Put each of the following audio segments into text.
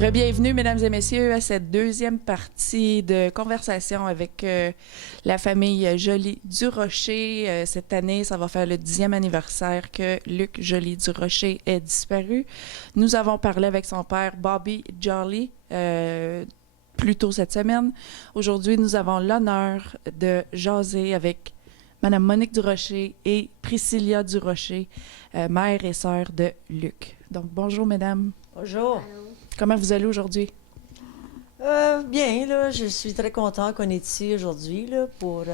Rebienvenue, mesdames et messieurs, à cette deuxième partie de conversation avec la famille Joly-Durocher. Cette année, ça va faire le 10e anniversaire que Luc Joly-Durocher est disparu. Nous avons parlé avec son père, Bobby Joly, plus tôt cette semaine. Aujourd'hui, nous avons l'honneur de jaser avec Madame Monique Durocher et Priscilla Durocher, mère et sœur de Luc. Donc, bonjour, mesdames. Bonjour. Allô. Comment vous allez aujourd'hui? Bien, là, je suis très content qu'on est ici aujourd'hui là, pour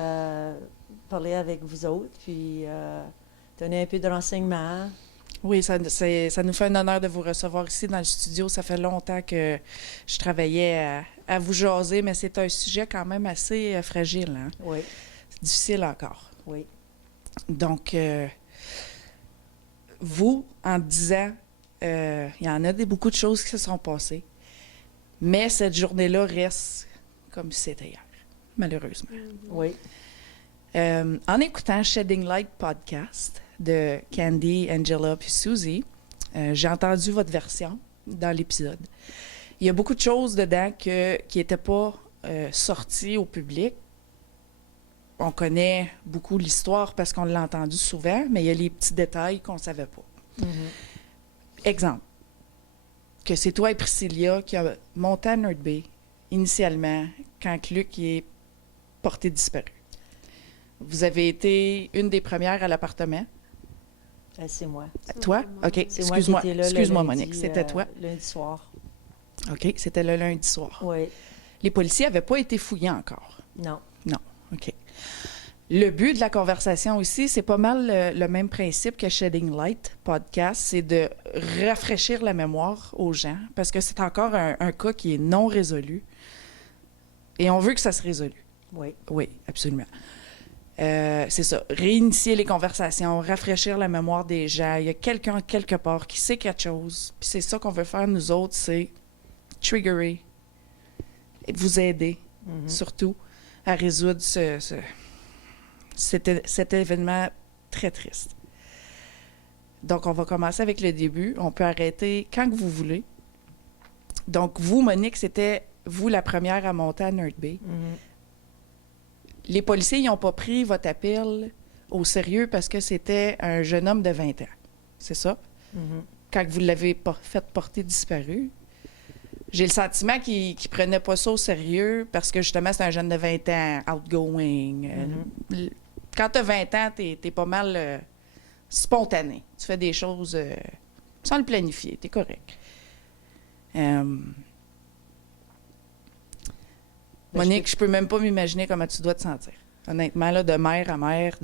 parler avec vous autres, puis donner un peu de renseignements. Oui, ça nous fait un honneur de vous recevoir ici dans le studio. Ça fait longtemps que je travaillais à vous jaser, mais c'est un sujet quand même assez fragile. Hein? Oui, C'est difficile encore. oui. Donc, vous, en 10 ans, il y en a beaucoup de choses qui se sont passées, mais cette journée-là reste comme si c'était hier, malheureusement. Oui. En écoutant Shedding Light podcast de Candy, Angela puis Suzy, j'ai entendu votre version dans l'épisode. Il y a beaucoup de choses dedans qui n'étaient pas sorties au public. On connaît beaucoup l'histoire parce qu'on l'a entendu souvent, mais il y a les petits détails qu'on ne savait pas. Mm-hmm. Exemple, que c'est toi et Priscilla qui a monté à Nerd Bay initialement quand Luc est porté disparu. Vous avez été une des premières à l'appartement. C'est moi. Toi? OK. C'est Excuse-moi. moi qui étais là Excuse-moi, le lundi, Monique. C'était toi? Lundi soir. OK. C'était le lundi soir. Oui. Les policiers n'avaient pas été fouillés encore. Non. Non. OK. Le but de la conversation aussi, c'est pas mal le même principe que Shedding Light podcast, c'est de rafraîchir la mémoire aux gens parce que c'est encore un cas qui est non résolu et on veut que ça se résolue. Oui. Oui, absolument. C'est ça, réinitier les conversations, rafraîchir la mémoire des gens. Il y a quelqu'un quelque part qui sait quelque chose, puis c'est ça qu'on veut faire nous autres, c'est triggerer et vous aider Mm-hmm. surtout à résoudre cet événement très triste. Donc, on va commencer avec le début. On peut arrêter quand que vous voulez. Donc, vous, Monique, c'était vous la première à monter à Nerd Bay. Mm-hmm. Les policiers n'ont pas pris votre appel au sérieux parce que c'était un jeune homme de 20 ans. C'est ça? Mm-hmm. Quand vous l'avez fait porter disparu. J'ai le sentiment qu'ils ne prenaient pas ça au sérieux parce que justement, c'est un jeune de 20 ans, outgoing. Quand tu as 20 ans, tu es pas mal spontané. Tu fais des choses sans le planifier. Tu es correct. Monique, je peux même pas m'imaginer comment tu dois te sentir. Honnêtement, là, de mère à mère,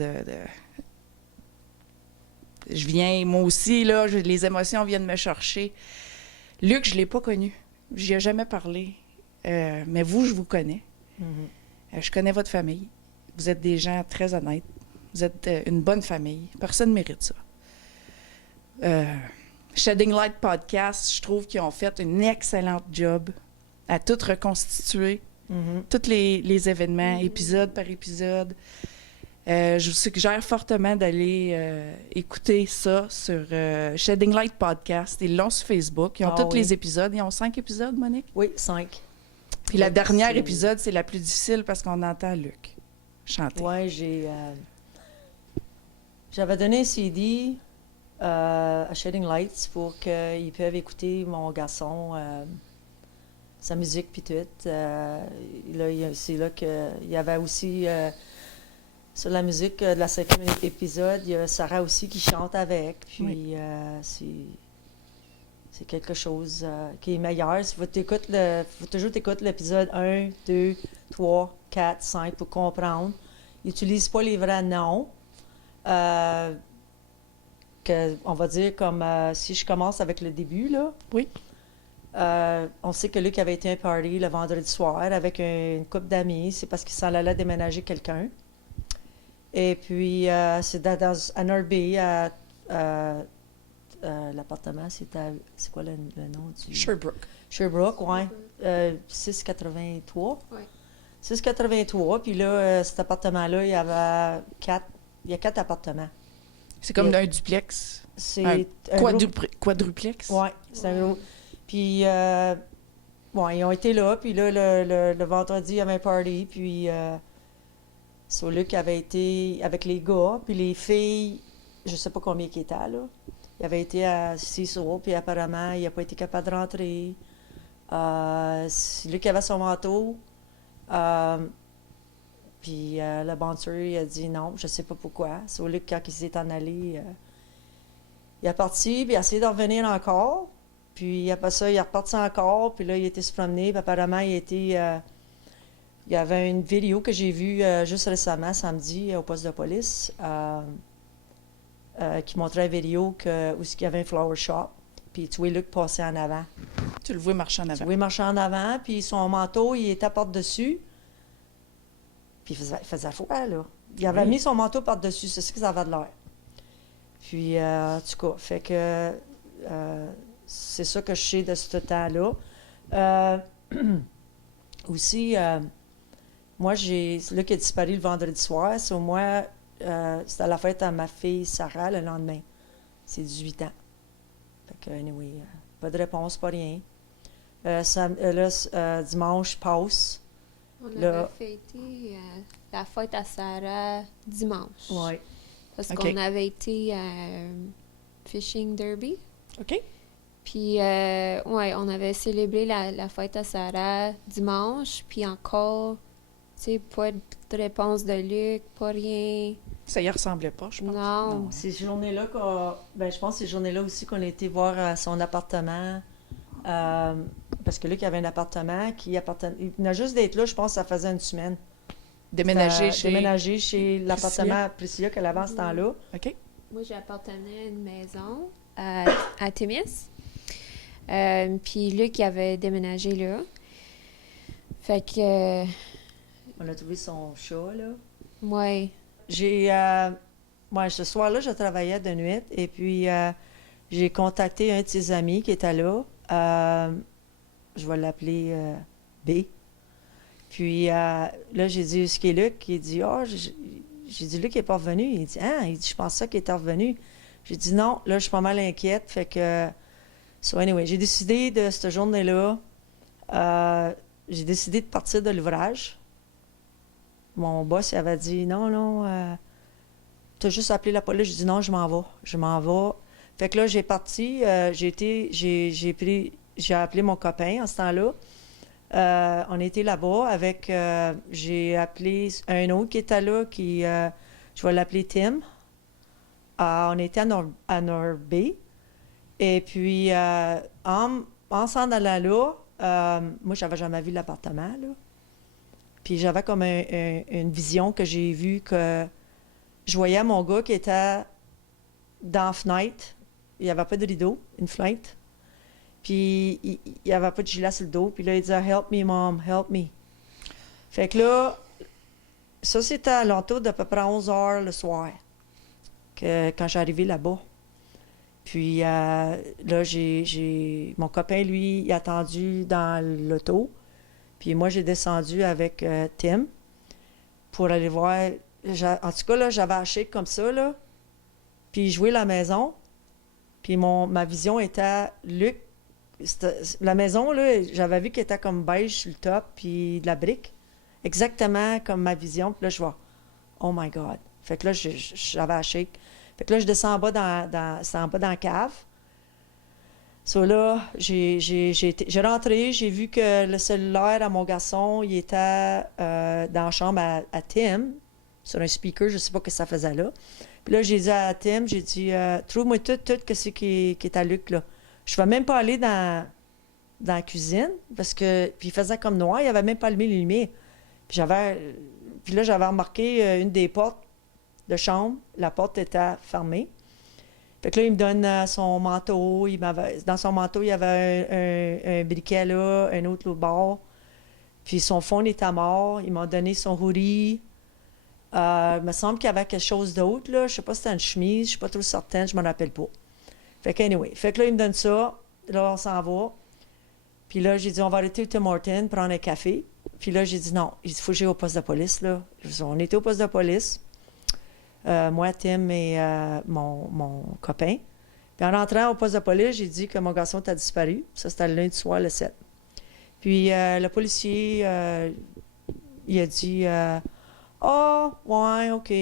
je viens, moi aussi, là, les émotions viennent me chercher. Luc, je l'ai pas connu. J'y ai jamais parlé. Mais vous, je vous connais. Mm-hmm. Je connais votre famille. Vous êtes des gens très honnêtes. Vous êtes une bonne famille. Personne ne mérite ça. Shedding Light Podcast, je trouve qu'ils ont fait une excellente job à tout reconstituer. Mm-hmm. Tous les événements, épisode par épisode. Je vous suggère fortement d'aller écouter ça sur Shedding Light Podcast. Ils l'ont sur Facebook. Ils ont tous les épisodes. Ils ont 5 épisodes, Monique? Oui, 5. Puis la dernière épisode, c'est la plus difficile parce qu'on entend Luc chanter. Oui, j'avais donné un CD à Shedding Lights pour qu'ils peuvent écouter mon garçon, sa musique puis tout. C'est là qu'il y avait aussi, sur la musique de la 5e épisode, il y a Sarah aussi qui chante avec. Puis Oui. c'est quelque chose qui est meilleur. Il faut toujours t'écouter l'épisode 1, 2, 3, 4, 5 pour comprendre. Ils n'utilisent pas les vrais noms. On va dire comme si je commence avec le début, là. Oui. On sait que Luc avait été à un party le vendredi soir avec une couple d'amis. C'est parce qu'il s'en allait déménager quelqu'un. Et puis, c'est à Nord Bay, l'appartement, c'est quoi le nom du... Sherbrooke. Sherbrooke, oui. 683. Oui. 683, puis là, cet appartement-là, il y a 4 appartements. C'est comme un duplex. C'est Un un gros... quadruplex. Oui, c'est un gros... Puis, bon, ils ont été là, puis là, le vendredi, il y avait un party, puis Luc avait été avec les gars, puis les filles, je sais pas combien qui étaient là. Il avait été à Cecil, puis apparemment, il n'a pas été capable de rentrer. Luc avait son manteau, puis le bouncer, il a dit non, je sais pas pourquoi. Luc, quand il s'est en allé, il est parti, puis il a essayé de revenir encore. Puis après ça, il est reparti encore, puis là, il était se promener, puis apparemment, il y avait une vidéo que j'ai vue juste récemment, samedi, au poste de police, qui montrait une vidéo où il y avait un flower shop, puis tu vois Luc passer en avant. Tu le vois marcher en avant. Tu vois marcher en avant, puis son manteau, il était par-dessus, puis il faisait froid, là. Il avait mis son manteau par-dessus, c'est ce que ça avait de l'air. Puis, en tout cas, fait que... c'est ça que je sais de ce temps-là. Aussi, moi, Luc a disparu le vendredi soir. Moi, c'était la fête à ma fille Sarah le lendemain. C'est 18 ans. Fait que, anyway, pas de réponse, pas rien. Dimanche passe. On là, avait fêté la fête à Sarah dimanche. Oui. Parce OK. qu'on avait été à Fishing Derby. OK. Puis, ouais, on avait célébré la fête à Sarah dimanche. Puis encore, tu sais, pas de réponse de Luc, pas rien. Ça y ressemblait pas, je pense. Non. Ces journées-là, je pense que ces journées-là aussi qu'on a été voir son appartement. Parce que Luc avait un appartement qui appartenait. Il venait juste d'être là, je pense que ça faisait une semaine. Déménager chez l'appartement à Priscilla qu'elle avait à ce temps-là. OK. Moi, j'appartenais à une maison à Timis. Puis Luc, il avait déménagé là. Fait que, On a trouvé son chat, là. ouais. Moi, ce soir-là, je travaillais de nuit et puis j'ai contacté un de ses amis qui était là. Je vais l'appeler B. Puis là, j'ai dit, ce qui est Luc? Il dit, j'ai dit, Luc n'est pas revenu. Il dit, il dit, je pense ça qu'il était revenu. J'ai dit, non, là, je suis pas mal inquiète. Fait que, anyway, j'ai décidé de cette journée-là, j'ai décidé de partir de l'ouvrage. Mon boss, il avait dit, non, tu as juste appelé la police. J'ai dit, non, je m'en vais. Fait que là, j'ai parti, j'ai appelé mon copain en ce temps-là. On était là-bas avec, j'ai appelé un autre qui était là, je vais l'appeler Tim. On était à Norby. Et puis, en s'en allant là, moi, j'avais jamais vu l'appartement, là. Puis j'avais comme une vision que j'ai vue que je voyais mon gars qui était dans la fenêtre. Il n'y avait pas de rideau, une fenêtre. Puis il n'y avait pas de gilet sur le dos. Puis là, il disait « Help me, mom, help me ». Fait que là, ça, c'était à l'entour d'à peu près 11 heures le soir, quand j'arrivais là-bas. Puis là, mon copain, lui, il a attendu dans l'auto. Puis moi, j'ai descendu avec Tim pour aller voir. En tout cas, là, j'avais acheté comme ça, là. Puis jouer la maison. Puis ma vision était Luc. La maison, là, j'avais vu qu'elle était comme beige sur le top, puis de la brique. Exactement comme ma vision. Puis là, je vois, oh my God. Fait que là, j'avais acheté. Fait que là, je descends en bas dans la cave. Là, j'ai rentré, j'ai vu que le cellulaire à mon garçon, il était dans la chambre à Tim, sur un speaker, je ne sais pas ce que ça faisait là. Puis là, j'ai dit à Tim, j'ai dit, trouve-moi tout ce qui est à Luc, là. Je ne vais même pas aller dans la cuisine, puis il faisait comme noir, il n'avait même pas allumé les lumières. Puis là, j'avais remarqué une des portes de chambre, la porte était fermée. Fait que là, il me donne son manteau. Dans son manteau, il y avait un briquet là, un autre l'autre bord. Puis son phone était mort. Il m'a donné son hoodie. Il me semble qu'il y avait quelque chose d'autre, là. Je sais pas si c'était une chemise. Je suis pas trop certaine. Je m'en rappelle pas. Fait que anyway. Fait que là, il me donne ça. Là, on s'en va. Puis là, j'ai dit, on va arrêter au Tim Hortons, prendre un café. Puis là, j'ai dit, non, il faut que j'aille au poste de police, là. On était au poste de police. Moi, Tim et mon copain. Puis en rentrant au poste de police, j'ai dit que mon garçon était disparu. Ça, c'était le lundi soir, le 7. Puis le policier, il a dit ah, ouais, OK.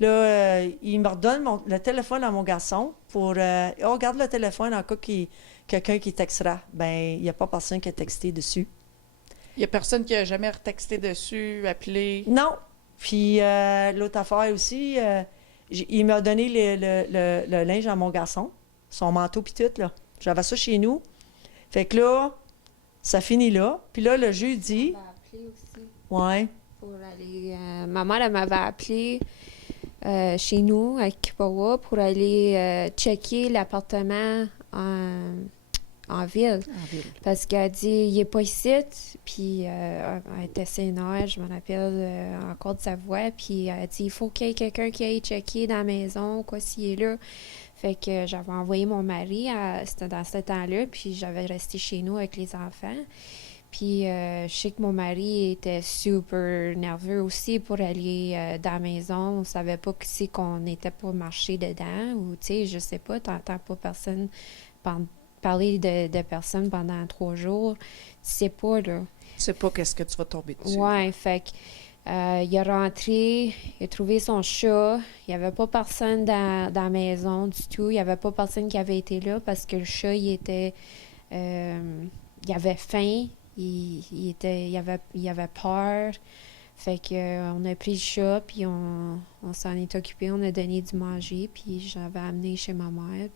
Là, il me redonne le téléphone à mon garçon pour oh, garde le téléphone en cas quelqu'un qui textera. Ben, il n'y a pas personne qui a texté dessus. Il y a personne qui a jamais retexté dessus, appelé. Non. Puis l'autre affaire aussi, il m'a donné le linge à mon garçon, son manteau puis tout, là. J'avais ça chez nous. Fait que là, ça finit là. Puis là, le jeudi... Elle m'a appelé aussi Ouais. pour aller... ma mère, elle m'avait appelé chez nous, à Kipawa, pour aller checker l'appartement en ville. Parce qu'elle dit, il est pas ici. Puis elle était sénère, je me rappelle encore de sa voix. Puis elle dit, il faut qu'il y ait quelqu'un qui aille checker dans la maison, quoi, s'il est là. Fait que j'avais envoyé mon mari c'était dans ce temps-là, puis j'avais resté chez nous avec les enfants. Puis je sais que mon mari était super nerveux aussi pour aller dans la maison. On savait pas que c'est qu'on était pour marcher dedans, ou tu sais, je sais pas, t'entends pas personne parler de personne pendant 3 jours. Tu sais pas, là. Tu sais pas qu'est-ce que tu vas tomber dessus. Ouais, fait que il est rentré, il a trouvé son chat. Il n'y avait pas personne dans la maison du tout. Il n'y avait pas personne qui avait été là parce que le chat, il avait faim. Il avait peur. Fait que on a pris le chat, puis on s'en est occupé. On a donné du manger, puis j'avais amené chez ma mère,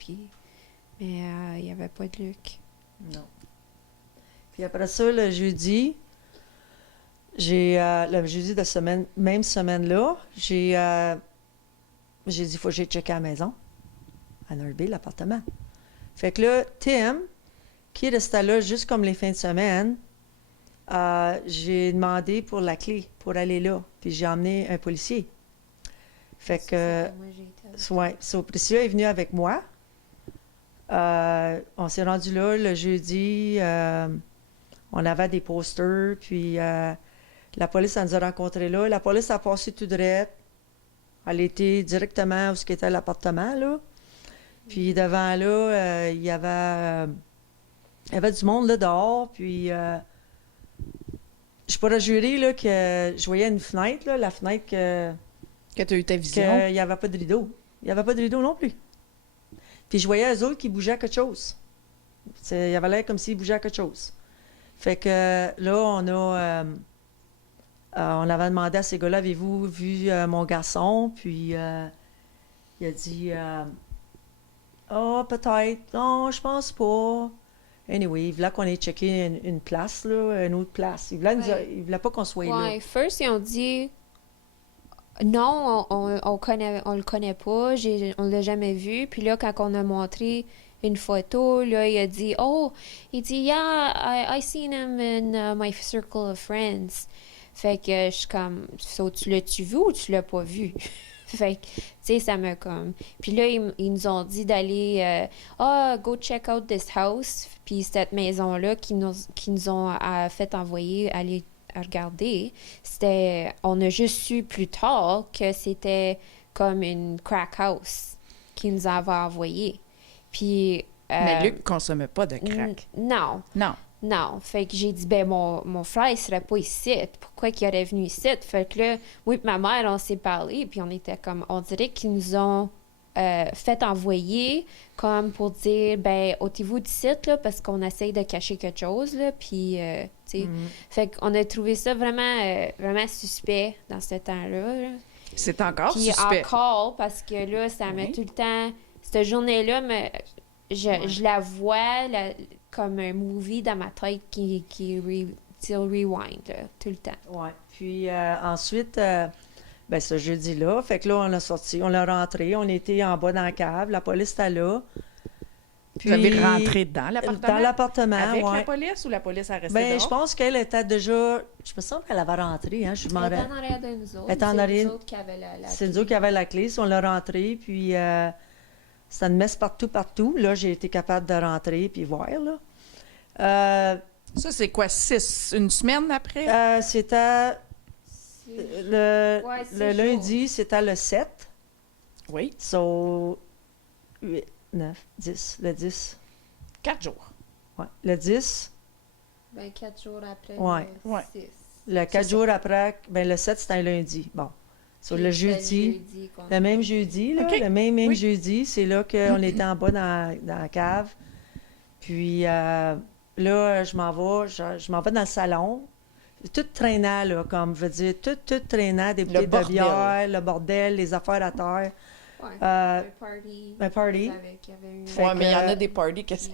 mais il n'y avait pas de Luc. Non. Puis après ça, le jeudi... le jeudi de même semaine-là, j'ai dit, il faut que j'aille checker à la maison, à Norby, l'appartement. Fait que là, Tim, qui restait là juste comme les fins de semaine, j'ai demandé pour la clé, pour aller là. Puis j'ai emmené un policier. Fait que, ouais, le policier est venu avec moi. On s'est rendu là le jeudi. On avait des posters, puis... la police, elle nous a rencontrés là. La police a passé tout droit. Elle était directement où était l'appartement, là. Puis devant là, il y avait du monde là dehors. Puis je pourrais jurer là, que je voyais une fenêtre, là, la fenêtre que tu as eu ta vision. qu'il n'y avait pas de rideau. Il n'y avait pas de rideau non plus. Puis je voyais eux autres qui bougeaient à quelque chose. Il y avait l'air comme s'ils bougeaient à quelque chose. Fait que là, on avait demandé à ces gars-là, avez-vous vu mon garçon? Puis il a dit, peut-être. Non, je pense pas. Anyway, il voulait qu'on ait checké une place, là, une autre place. Il voulait pas qu'on soit là. Ouais, first, ils ont dit, non, on le connaît pas, on l'a jamais vu. Puis là, quand on a montré une photo, là, il a dit, yeah, I seen him in my circle of friends. Fait que je suis comme, tu l'as-tu vu ou tu l'as pas vu? Fait que, tu sais, ça me comme... Puis là, ils nous ont dit d'aller, go check out this house. Puis cette maison-là qui nous ont fait envoyer aller regarder, on a juste su plus tard que c'était comme une crack house qui nous avait envoyé. Puis... mais Luc consommait pas de crack. Non. Non, fait que j'ai dit, mon frère, il serait pas ici. Pourquoi qu'il aurait venu ici? Fait que là, moi et ma mère, on s'est parlé, puis on était comme, on dirait qu'ils nous ont fait envoyer, comme pour dire, ôtez-vous d'ici, là, parce qu'on essaye de cacher quelque chose, là, puis, tu sais. Fait qu'on a trouvé ça vraiment suspect dans ce temps-là, là. C'est encore puis suspect. Puis encore, parce que là, ça met tout le temps... Cette journée-là, je la vois... comme un movie dans ma tête qui rewind, là, tout le temps. Oui. Puis ensuite, ce jeudi-là, fait que là, on a sorti, on a rentré, on était en bas dans la cave, la police était là. Puis, vous avez rentré dans l'appartement? Dans l'appartement, avec ouais. la police ou la police a resté dehors? Je pense qu'elle était déjà... Je me sens qu'elle avait rentré, hein. Elle était en arrière de nous autres. C'est nous autres qui avaient la C'est clé. nous qui avait la clé. On l'a rentré, puis... c'était une messe partout. Là, j'ai été capable de rentrer puis voir, là. Ça, c'est quoi, une semaine après? C'était le Ouais, lundi, c'était le 7. Oui. So, 8, 9, 10, le 10. 4 jours. Ouais, le 10. Ben, 4 jours après. Ouais. Le Ouais. 6. Le 4 ça. jours après, ben le 7, c'était un lundi. Bon. Sur le jeudi, le même jeudi, là, OK. le même Oui. jeudi, c'est là qu'on était en bas dans la cave. Puis là, je m'en vais dans le salon. Tout traînant, là, comme je veux dire, tout traînant, des bouteilles de bordel. bière, le bordel, les affaires à terre. Ouais. Euh, Un party. un party. Qu'il y avait une... Fait Ouais, mais il y en que- a des parties que c'est.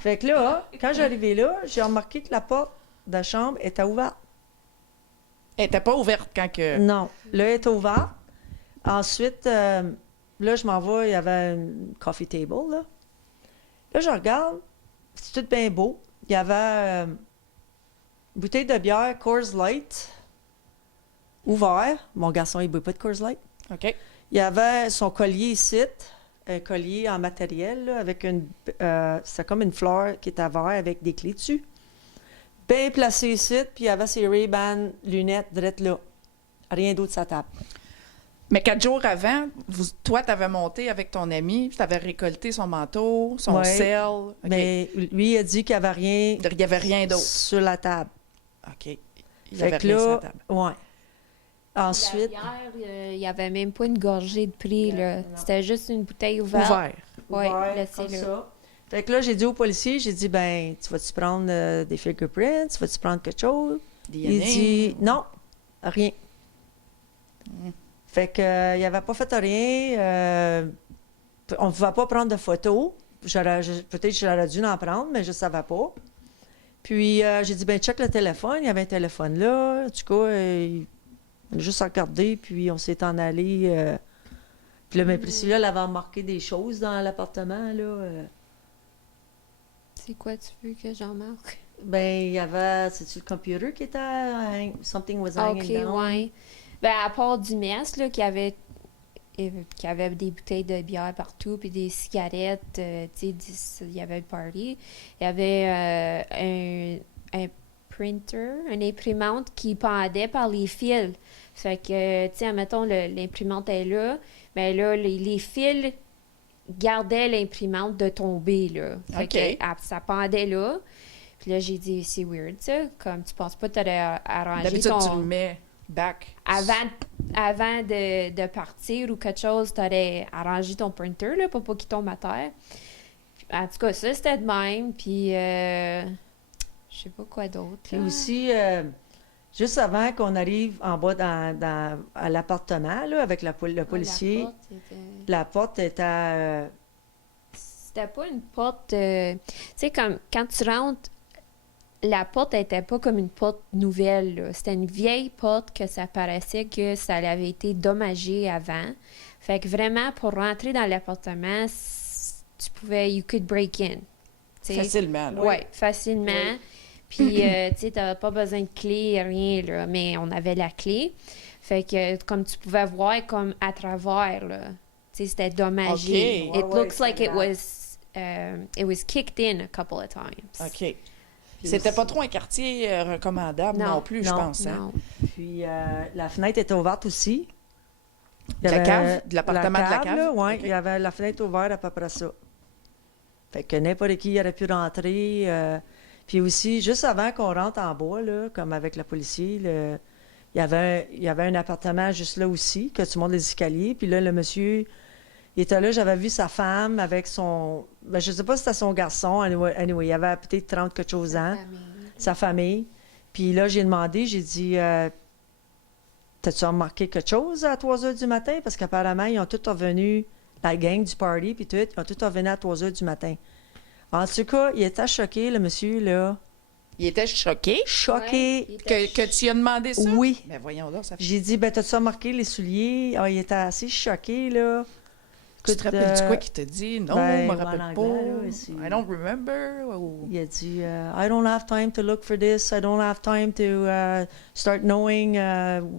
Fait que là, quand j'arrivais là, j'ai remarqué que la porte de la chambre était ouverte. Elle était pas ouverte quand que. Non, là, elle était ouverte. Ensuite, là, je m'en vais, il y avait une coffee table, là. Là, je regarde, c'est tout bien beau. Il y avait une bouteille de bière Coors Light ouvert. Mon garçon, il ne boit pas de Coors Light. OK. Il y avait son collier ici, un collier en matériel, là, avec c'est comme une fleur qui est à verre avec des clés dessus. Bien placé ici, puis il y avait ses Ray-Ban lunettes drettes là. Rien d'autre sur sa table. Mais 4 jours avant, toi, tu avais monté avec ton ami, tu avais récolté son manteau, son Ouais. sel. OK. Mais lui, il a dit qu'il n'y avait rien Il n'y avait rien d'autre. sur la table. OK. Il n'y Fait avait que rien sur la là, table. ouais. Ensuite, La bière, il n'y avait même pas une gorgée de prix, là. Non. C'était juste une bouteille ouverte. Ouvert. Ouais, ouvert, laissez comme là. ça. Fait que là, j'ai dit au policier, j'ai dit, ben, tu vas-tu prendre des fingerprints? Tu vas-tu prendre quelque chose? Il DNA. dit, non, rien. Mm. Fait que, il n'avait pas fait rien. On ne pouvait pas prendre de photos. Peut-être que j'aurais dû en prendre, mais je ne savais pas. Puis, j'ai dit, ben, check le téléphone. Il y avait un téléphone là. En tout cas, on a juste regardé, puis on s'est en allé. Puis là, mais Priscilla, elle avait remarqué des choses dans l'appartement, là. C'est quoi tu veux que j'en marque? Ben, il y avait, c'est-tu le computer qui était, something was hanging OK, down? ouais. Ben, à part du mess, là, qui avait des bouteilles de bière partout, puis des cigarettes, tu sais, il y avait le party. Il y avait un printer, une imprimante qui pendait par les fils. Fait que, tu sais, admettons, l'imprimante est là, mais là, les fils gardaient l'imprimante de tomber, là. Fait OK. que, ça pendait là. Puis là, j'ai dit, c'est weird, ça. Comme, tu penses pas que t'aurais arrangé D'habitude, ton... tu le mets back. Avant de partir ou quelque chose, t'aurais arrangé ton printer, là, pour pas qu'il tombe à terre. En tout cas, ça, c'était de même. Puis, je sais pas quoi d'autre. Puis là. aussi, juste avant qu'on arrive en bas à l'appartement, là, avec le policier, la porte était... C'était pas une porte... tu sais, comme quand tu rentres, la porte était pas comme une porte nouvelle, là. C'était une vieille porte que ça paraissait que ça avait été dommagé avant. Fait que vraiment, pour rentrer dans l'appartement, tu pouvais... You could break in. Tu sais. Facilement, là. Oui, facilement. Oui. Puis, tu sais, t'avais pas besoin de clé, rien, là. Mais on avait la clé. Fait que, comme tu pouvais voir comme à travers, là. Tu sais, c'était dommagé. OK. It Ouais, looks like c'est it was kicked in a couple of times. OK. C'était pas trop un quartier recommandable non, Non, plus, je non, pense. Hein? Non. Puis la fenêtre était ouverte aussi. Il y De la avait- cave? De l'appartement de la cave? là, ouais, OK. il y avait la fenêtre ouverte à peu près ça. Fait que n'importe qui aurait pu rentrer. Puis aussi, juste avant qu'on rentre en bas, là, comme avec le policier, il y avait un appartement juste là aussi, que tu montes les escaliers. Puis là, le monsieur, il était là, j'avais vu sa femme avec son... Ben, je sais pas si c'était son garçon. Anyway, il avait peut-être 30 quelque chose ans. Sa famille. Puis là, j'ai demandé, j'ai dit, t'as-tu remarqué quelque chose à 3 heures du matin? Parce qu'apparemment, ils ont tous revenu, la gang du party, puis tout, ils ont tous revenu à 3 heures du matin. En tout cas, il était choqué, le monsieur, là. Il était choqué Choqué. que tu lui as demandé ça? Oui. Mais voyons donc, ça fait... J'ai dit, ben, t'as-tu remarqué les souliers? Ah, il était assez choqué, là. Tu te Écoute, rappelles du quoi qu'il t'a dit? Non, ben, je me en rappelle anglais, pas. là, c'est- I don't remember. Ou... Il a dit, I don't have time to look for this. I don't have time to start knowing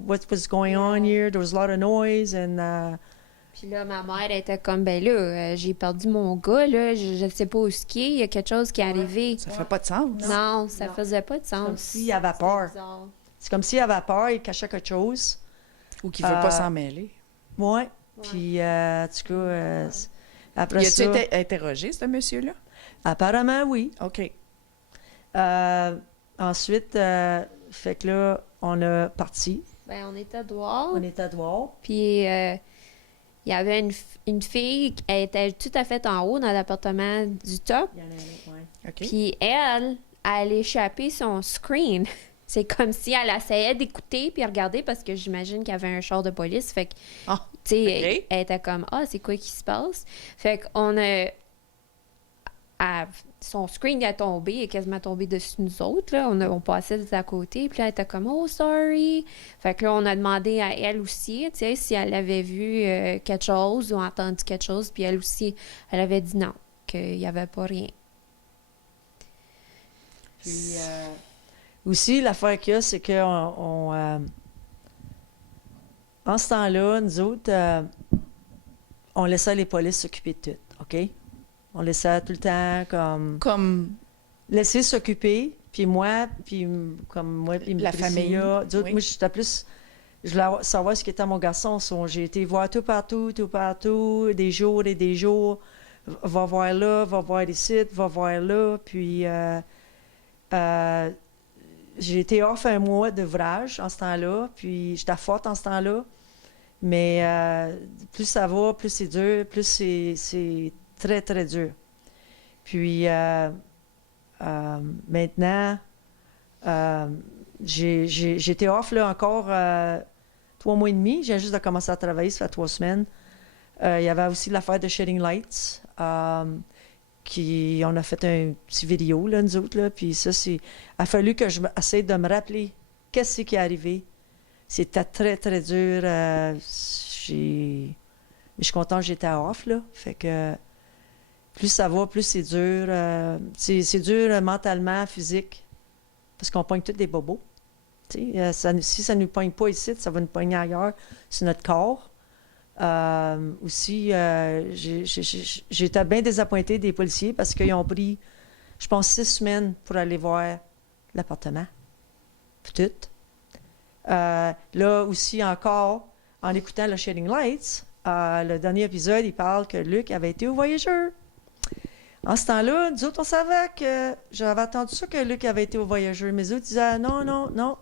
what was going on here. There was a lot of noise and... Puis là, ma mère était comme, ben là, j'ai perdu mon gars, là, je ne sais pas où ce qui est, il y a quelque chose qui est arrivé. Ça fait pas de sens. Non, ça Non. faisait pas de sens. comme s'il avait peur. C'était bizarre. C'est comme s'il avait peur, il cachait quelque chose. Ou qu'il veut pas s'en mêler. Ouais. Puis, en tout cas, après Y a-tu ça... été interrogé, ce monsieur-là? Apparemment, oui. OK. Ensuite, fait que là, on a parti. Ben, on était dehors. On était dehors. Puis, il y avait une fille, elle était tout à fait en haut dans l'appartement du top. Il y en a un autre, ouais. OK. Puis, elle allait échapper son screen. C'est comme si elle essayait d'écouter puis regarder parce que j'imagine qu'il y avait un char de police. Fait que, Ah, tu sais, OK. elle était comme, ah, c'est quoi qui se passe? Fait qu'on a. Son screen est tombé, il est quasiment tombé dessus nous autres. Là. On passait à côté, puis là, elle était comme « Oh, sorry! » Fait que là, on a demandé à elle aussi, tu sais, si elle avait vu quelque chose ou entendu quelque chose, puis elle aussi, elle avait dit non, qu'il n'y avait pas rien. Puis, aussi, l'affaire qu'il y a, c'est que en ce temps-là, nous autres, on laissait les polices s'occuper de tout, OK? On laissait tout le temps Comme laisser s'occuper, puis moi, puis La famille, D'autres, oui. moi, j'étais plus... Je voulais savoir ce qu'était mon garçon. J'ai été voir tout partout, des jours et des jours. Va voir là, va voir ici, va voir là. Puis, j'ai été off un mois d'ouvrage en ce temps-là, puis j'étais forte en ce temps-là. Mais plus ça va, plus c'est dur, plus c'est très, très dur. Puis maintenant, j'étais off là encore 3 mois et demi. J'ai juste de commencer à travailler, ça fait 3 semaines. Il y avait aussi l'affaire de Shedding Lights. On a fait un petit vidéo, là, nous autres, là, puis ça, il a fallu que j'essaie de me rappeler qu'est-ce qui est arrivé. C'était très, très dur. Mais je suis contente que j'étais off, là. Fait que plus ça va, plus c'est dur. C'est dur mentalement, physique, parce qu'on pogne tous des bobos. Si ça ne nous pogne pas ici, ça va nous pogner ailleurs, sur notre corps. Aussi, j'étais bien désappointée des policiers parce qu'ils ont pris, je pense, 6 semaines pour aller voir l'appartement. Puis tout. Là aussi, encore, en écoutant le Shedding Lights, le dernier épisode, il parle que Luc avait été au Voyageur. En ce temps-là, nous autres, on savait que j'avais entendu ça que Luc avait été au Voyageur. Mais eux autres disaient non, non, non.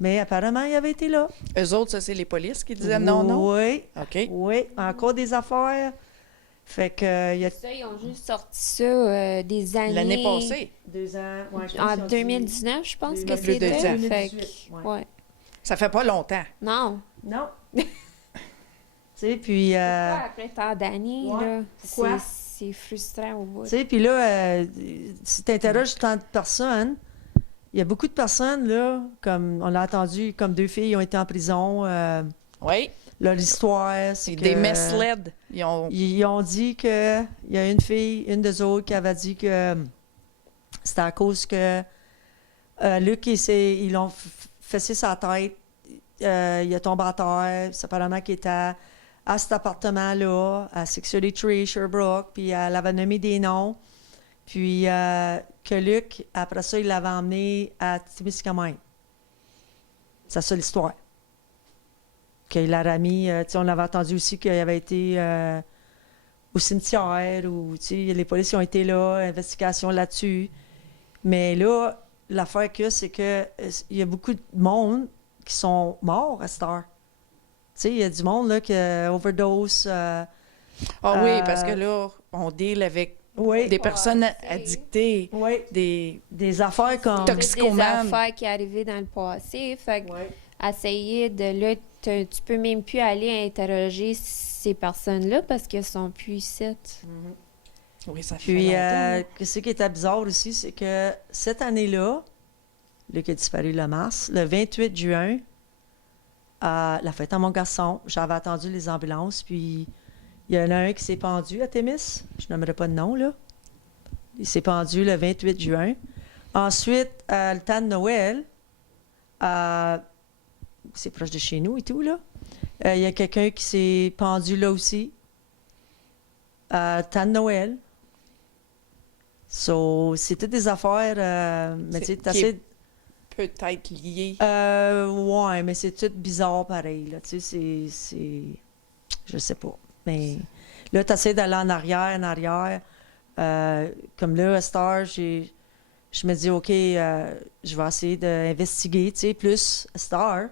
Mais apparemment, il avait été là. eux autres, ça, c'est les polices qui disaient non, non? Oui. OK. Oui, encore des affaires. Fait que il y a Ça, ils ont juste sorti ça des années... L'année passée. 2 ans. Ouais, je pense En qu'ils ont dit 2019, je pense que Plus de c'était. 10 ans. Fait 2018, que, ouais. ouais. Ça fait pas longtemps. Non. Non. Tu sais, puis... Pourquoi après tant d'années, ouais. là? Pourquoi? C'est frustrant au bout. Tu sais, puis là, si tu interroges tant de personnes, il y a beaucoup de personnes, là, comme on l'a entendu, comme 2 filles ont été en prison. Oui. Là, l'histoire, c'est C'est que... des misled. Ils ont dit que... Il y a une fille, une des autres, qui avait dit que c'était à cause que Luc, ils l'ont fessé sa tête. Il est tombé à terre. C'est apparemment qu'il était à cet appartement-là, à 683 Sherbrooke, puis elle avait nommé des noms. Puis que Luc, après ça, il l'avait emmené à Témiscamingue. C'est ça l'histoire. Qu'il a remis, tu sais, on avait entendu aussi qu'il avait été au cimetière, ou, tu sais, les policiers ont été là, investigation là-dessus. Mais là, l'affaire qu'il y a, c'est que il y a beaucoup de monde qui sont morts à cette heure. Tu sais, il y a du monde, là, qui overdose. Ah oui, parce que là, on deal avec Oui, des personnes passé. addictées, oui. des Affaires comme... Des toxicomanes. affaires qui arrivaient dans le passé. Fait que Ouais. essayer de là, tu peux même plus aller interroger ces personnes-là parce qu'elles sont plus ici. Oui, ça fait Puis, longtemps. ce qui était bizarre aussi, c'est que cette année-là, Luc a disparu le mars, le 28 juin, la fête à mon garçon, j'avais attendu les ambulances, puis il y en a un qui s'est pendu à Témis, je n'aimerais pas de nom, là. Il s'est pendu le 28 juin. Ensuite, le temps de Noël, c'est proche de chez nous et tout, là. Il y a quelqu'un qui s'est pendu là aussi. Temps de Noël. So, c'était des affaires, mais tu sais, Qui t'essaies... est peut-être lié. Ouais, mais c'est tout bizarre pareil, là. Tu sais, c'est... Je sais pas. Mais là, t'essaies d'aller en arrière. Comme là, à cette heure, je me dis, OK, je vais essayer d'investiguer, tu sais, plus Star.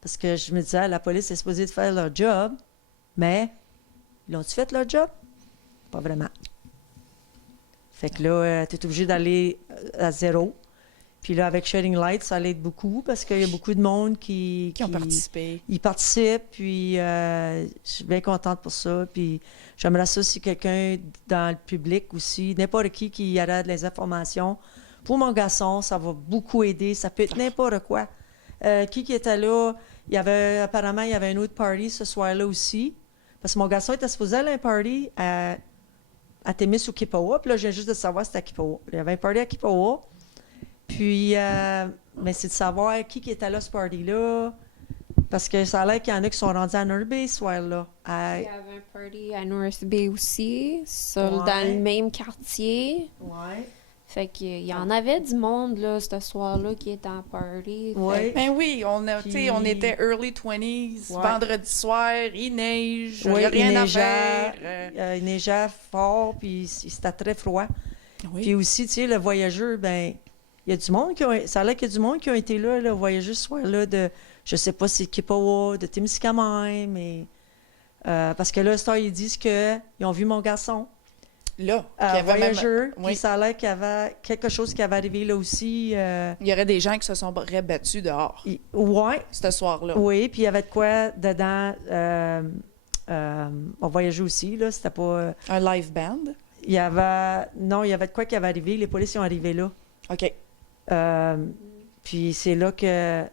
Parce que je me disais, la police est supposée de faire leur job, mais ils ont-tu fait leur job? Pas vraiment. Fait que là, tu es obligé d'aller à zéro. Puis là, avec Shedding Light, ça l'aide beaucoup parce qu'il y a beaucoup de monde qui Qui ont participé. Ils participent, puis je suis bien contente pour ça. Puis j'aimerais ça si quelqu'un dans le public aussi, n'importe qui aurait des informations. Pour mon garçon, ça va beaucoup aider. Ça peut être n'importe quoi. Qui était là? Apparemment, il y avait un autre party ce soir-là aussi. Parce que mon garçon était supposé aller à un party à Témis ou Kippawa. Puis là, je viens juste de savoir c'était à Kippawa. Il y avait un party à Kippawa. Puis, mais c'est de savoir qui était là, ce party-là. Parce que ça a l'air qu'il y en a qui sont rendus à North Bay ce soir-là. Il y avait un party à North Bay aussi, dans le même quartier. Ouais. Fait qu'il y en avait du monde, là, ce soir-là, qui était en party. Ouais. Ben oui, on était early 20s, vendredi soir, il neige, il n'y a rien à faire. Il neigeait fort, puis c'était très froid. Oui. Puis aussi, tu sais, le voyageur, ben il y a du monde ça a l'air qu'il y a du monde qui ont été là, le voyageur ce soir-là, je sais pas si c'est Kippawa, de Témiscamingue, mais parce que là, Star, ils disent qu'ils ont vu mon garçon. Là, voyageur, oui. puis ça a l'air qu'il y avait quelque chose qui avait arrivé là aussi. Il y aurait des gens qui se sont battus dehors. Oui. Ce soir-là. Oui, puis il y avait de quoi dedans. On voyageait aussi, là, c'était pas... Un live band? Il y avait de quoi qui avait arrivé. Les policiers sont arrivés là. OK. Puis c'est là que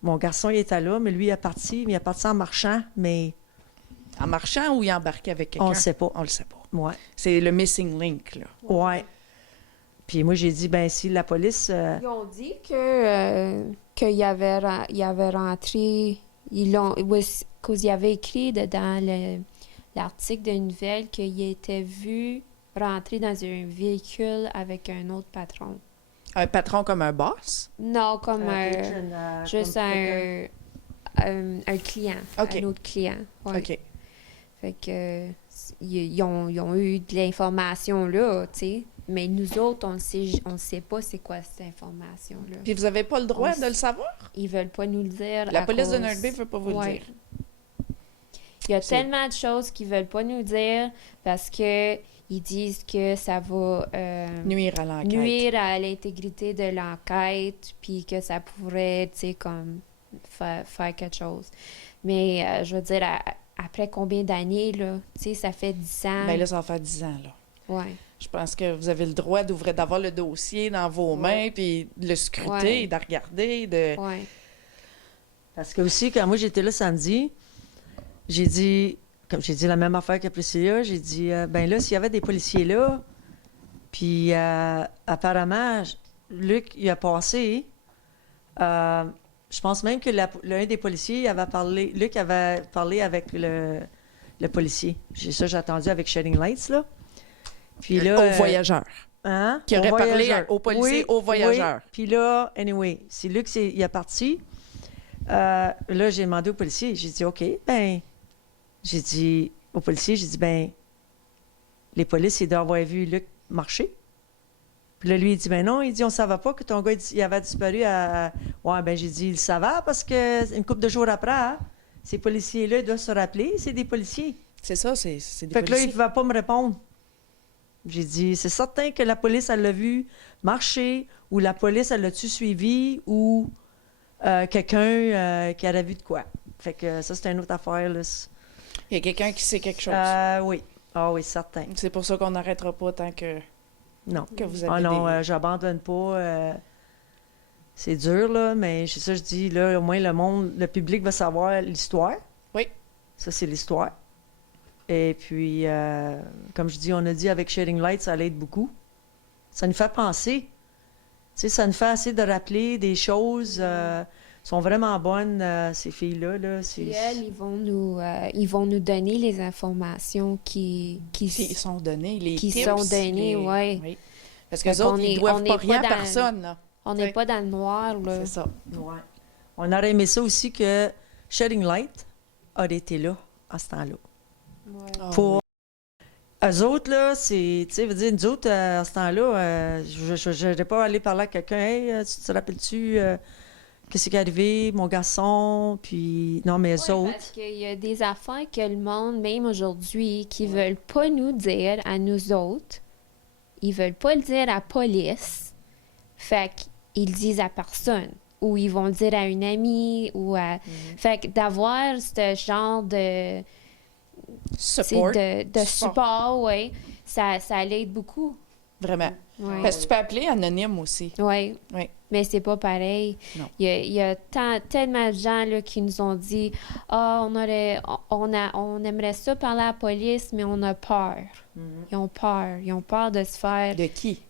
mon garçon, il était là, mais lui, il est parti. Mais il est parti en marchant, mais... En marchant ou il embarquait avec quelqu'un? On le sait pas. On le sait pas. Ouais. C'est le missing link, là. Ouais. Puis moi, j'ai dit, ben si la police... Ils ont dit qu'il avait rentré... Qu'ils avaient écrit dans l'article de nouvelle qu'il était vu rentrer dans un véhicule avec un autre patron. Un patron comme un boss? Non, comme juste comme un client. OK. Un autre client. Ouais. OK. Fait que ils ont eu de l'information là, tu sais. Mais nous autres, on ne sait pas c'est quoi cette information-là. Puis vous n'avez pas le droit de le savoir? Ils veulent pas nous le dire. La police de North Bay ne veut pas vous le dire. Il y a tellement de choses qu'ils veulent pas nous dire parce que ils disent que ça va nuire à l'enquête. Nuire à l'intégrité de l'enquête, puis que ça pourrait, tu sais, comme faire quelque chose. Mais je veux dire, après combien d'années, là, tu sais, ça fait 10 ans. Bien là, ça va faire 10 ans, là. Ouais. Je pense que vous avez le droit d'avoir le dossier dans vos mains, puis de le scruter, de regarder, Ouais. Parce que aussi, quand moi, j'étais là samedi, j'ai dit la même affaire que Priscilla, j'ai dit, ben là, s'il y avait des policiers là, puis apparemment, Luc, il a passé, je pense même que l'un des policiers Luc avait parlé avec le policier. J'ai attendu avec Shedding Lights, là. Puis là, au voyageur. Hein? Qui aurait parlé aux policiers, aux voyageurs. Oui. Puis là, anyway, c'est Luc, il est parti. Là, j'ai demandé au policier, j'ai dit, OK, ben, j'ai dit au policier, ben, les polices, ils doivent avoir vu Luc marcher. Puis là, lui, il dit, ben non, il dit, on ne savait pas que ton gars, il avait disparu à... Ouais, ben, j'ai dit, il le savait parce que une couple de jours après, hein, ces policiers-là, ils doivent se rappeler, c'est des policiers. C'est ça, c'est des fait policiers. Fait que là, il ne pouvait pas me répondre. J'ai dit, c'est certain que la police, elle l'a vu marcher, ou la police, elle l'a-tu suivi, ou quelqu'un qui aurait vu de quoi. Fait que ça, c'est une autre affaire, là. Il y a quelqu'un qui sait quelque chose. Oui. Ah oui, certain. C'est pour ça qu'on n'arrêtera pas tant que... Non. Que vous avez ah non, j'abandonne pas. C'est dur, là, mais c'est ça, je dis, là, au moins, le public va savoir l'histoire. Oui. Ça, c'est l'histoire. Et puis, comme je dis, on a dit avec Shedding Light, ça l'aide beaucoup. Ça nous fait penser. Tu sais, ça nous fait assez de rappeler des choses. Sont vraiment bonnes, ces filles-là. Là. Puis elles, ils vont nous donner les informations qui sont données, les qui tips, sont données, oui. Parce que les autres, ils ne doivent pas rien à personne. Là. On n'est pas dans le noir, là. C'est ça. Ouais. On aurait aimé ça aussi que Shedding Light aurait été là à ce temps-là. Ouais. Pour Eux autres, là, c'est, tu sais, veut dire, nous autres, à ce temps-là, je n'allais pas aller parler à quelqu'un, hey, tu te rappelles-tu, qu'est-ce qui est arrivé, mon garçon, puis, non, mais eux Ouais, autres, parce qu'il y a des affaires que le monde, même aujourd'hui, qui veulent pas nous dire à nous autres. Ils veulent pas le dire à la police. Fait qu'ils le disent à personne. Ou ils vont le dire à une amie ou à... Fait que d'avoir ce genre de... Support. de support, ouais, ça l'aide beaucoup. Vraiment. Ouais. Parce que tu peux appeler anonyme aussi. Oui. Oui. Mais c'est pas pareil. Non. Il y a tellement de gens là, qui nous ont dit ah, on aimerait ça parler à la police, mais on a peur. Ils ont peur. Ils ont peur de se faire. De qui?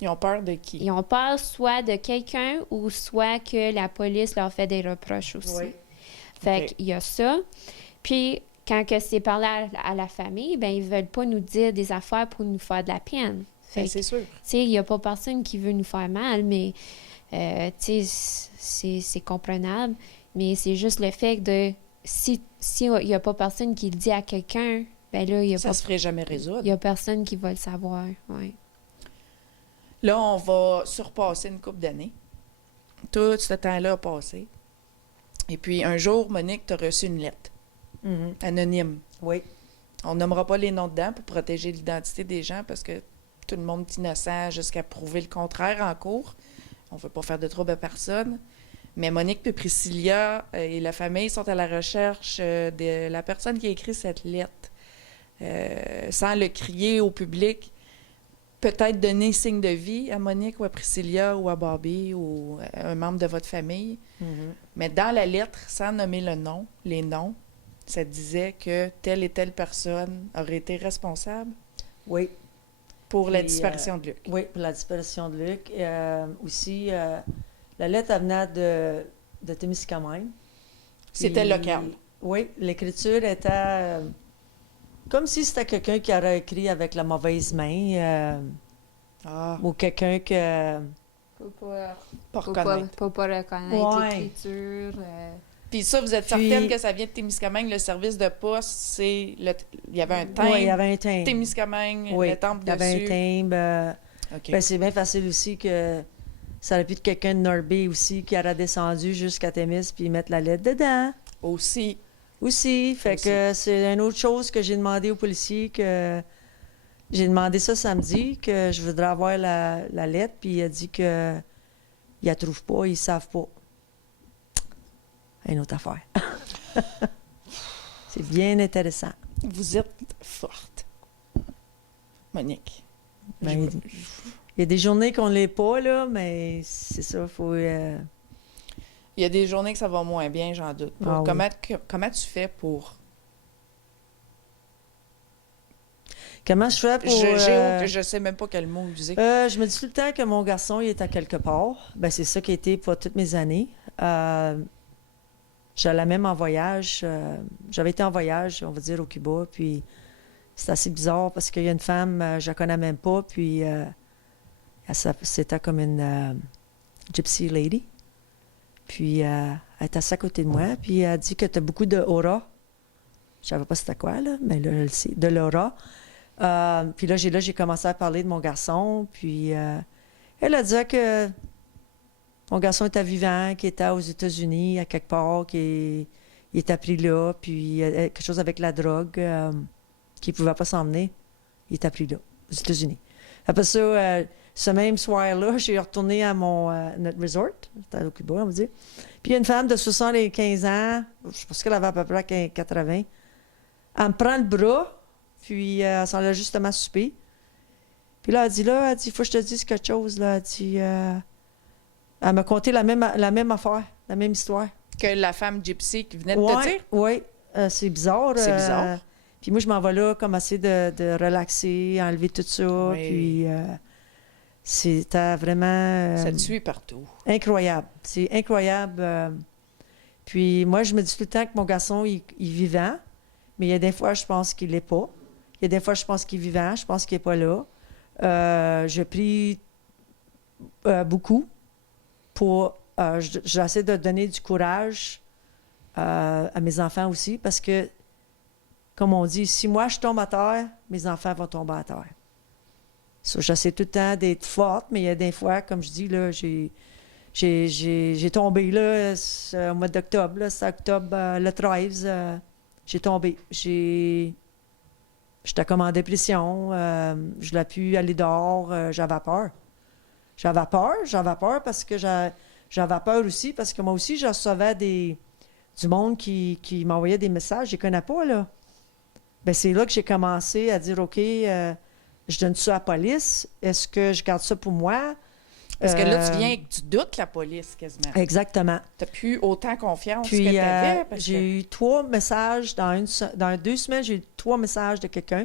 Ils ont peur de qui? Ils ont peur soit de quelqu'un ou soit que la police leur fait des reproches aussi. Oui. Fait Ok. qu'il y a ça. Puis, quand que c'est parlé à la famille, ben ils veulent pas nous dire des affaires pour nous faire de la peine. Fait Ben, que, c'est sûr. tu sais, il n'y a pas personne qui veut nous faire mal, mais, tu sais, c'est comprenable. Mais c'est juste le fait de, si il n'y a pas personne qui le dit à quelqu'un, ben là, il n'y a, Ça pas- se ferait jamais résoudre. il y a personne qui va le savoir. Ouais. Là, on va surpasser une couple d'années. Tout ce temps-là a passé. Et puis, un jour, Monique, tu as reçu une lettre Mhm. anonyme. Oui. On nommera pas les noms dedans pour protéger l'identité des gens parce que tout le monde est innocent jusqu'à prouver le contraire en cours. On ne veut pas faire de trouble à personne. Mais Monique et Priscilla et la famille sont à la recherche de la personne qui a écrit cette lettre. Sans le crier au public, peut-être donner signe de vie à Monique ou à Priscilla ou à Bobby ou à un membre de votre famille. Mhm. Mais dans la lettre, sans nommer le nom, les noms, ça disait que telle et telle personne aurait été responsable Oui. pour la Puis, disparition de Luc. Oui, pour la disparition de Luc. Aussi, la lettre, elle venait de Témiscamingue. C'était Puis, local. Oui, l'écriture était comme si c'était quelqu'un qui aurait écrit avec la mauvaise main Ah, ou quelqu'un que... pas reconnaître. Pas reconnaître Ouais. l'écriture. Puis ça, vous êtes Puis- certaine que ça vient de Témiscamingue, le service de poste, c'est... Il y avait un timbre, Oui, il y avait un timbre. Témiscamingue, Oui, le temple il y avait dessus. un timbre. OK. Ben, c'est bien facile aussi que ça aurait pu être quelqu'un de Norby aussi qui aurait descendu jusqu'à Témis puis mettre la lettre dedans. Aussi. Aussi. Fait Aussi. que c'est une autre chose que j'ai demandé aux policiers que j'ai demandé ça samedi, que je voudrais avoir la lettre, puis il a dit que ils la trouvent pas, ils savent pas. Une autre affaire. C'est bien intéressant. Vous êtes forte. Monique. Ben, il y a des journées qu'on ne l'est pas, là, mais c'est ça, faut... Il y a des journées que ça va moins bien, j'en doute pas. Ah oui. Comment tu fais pour... Comment je fais pour... Je sais même pas quel mot user. Je me dis tout le temps que mon garçon, il est à quelque part. Ben, c'est ça qui a été pour toutes mes années. J'allais même en voyage. J'avais été en voyage, on va dire, au Cuba, puis c'est assez bizarre parce qu'il y a une femme, je la connais même pas, puis c'était comme une gypsy lady. Puis elle est assise à côté de moi, puis elle dit que tu as beaucoup de aura. Je savais pas c'était quoi, là, mais là, je le sais, de l'aura. Puis là, j'ai commencé à parler de mon garçon, puis elle a dit que mon garçon était vivant, qu'il était aux États-Unis, à quelque part, il était pris là, puis quelque chose avec la drogue, qu'il ne pouvait pas s'emmener. Il était pris là, aux États-Unis. Après ça, ce même soir-là, j'ai retourné à notre resort, c'était au Cuba, on va dire. Puis il y a une femme de 75 ans, je pense qu'elle avait à peu près 80, elle me prend le bras, puis elle s'en allait justement souper. Puis là, elle dit, il faut que je te dise quelque chose, là. Elle dit, elle m'a conté la même affaire, la même histoire. Que la femme gypsy qui venait de te dire? Oui, c'est bizarre. C'est bizarre. Puis moi, je m'en vais là, comme essayer de relaxer, enlever tout ça. Oui. Puis c'était vraiment Ça te suit partout. incroyable. C'est incroyable. Puis moi, je me dis tout le temps que mon garçon, il est vivant, mais il y a des fois, je pense qu'il l'est pas. Il y a des fois, je pense qu'il est vivant, je pense qu'il n'est pas là. Je prie beaucoup pour... j'essaie de donner du courage à mes enfants aussi, parce que comme on dit, si moi je tombe à terre, mes enfants vont tomber à terre. So, j'essaie tout le temps d'être forte, mais il y a des fois, comme je dis, là, j'ai tombé là, au mois d'octobre, là, c'est octobre, le 13, j'ai tombé. J'étais comme en dépression, je l'ai pu aller dehors, j'avais peur. J'avais peur parce que j'avais peur aussi, parce que moi aussi, je recevais du monde qui m'envoyait des messages, je les connais pas, là. Ben c'est là que j'ai commencé à dire, OK, je donne ça à la police, est-ce que je garde ça pour moi? Parce que là, tu viens que tu doutes la police quasiment. Exactement. Tu n'as plus autant confiance Puis, que tu avais. j'ai eu 3 messages, dans 2 semaines, j'ai eu 3 messages de quelqu'un.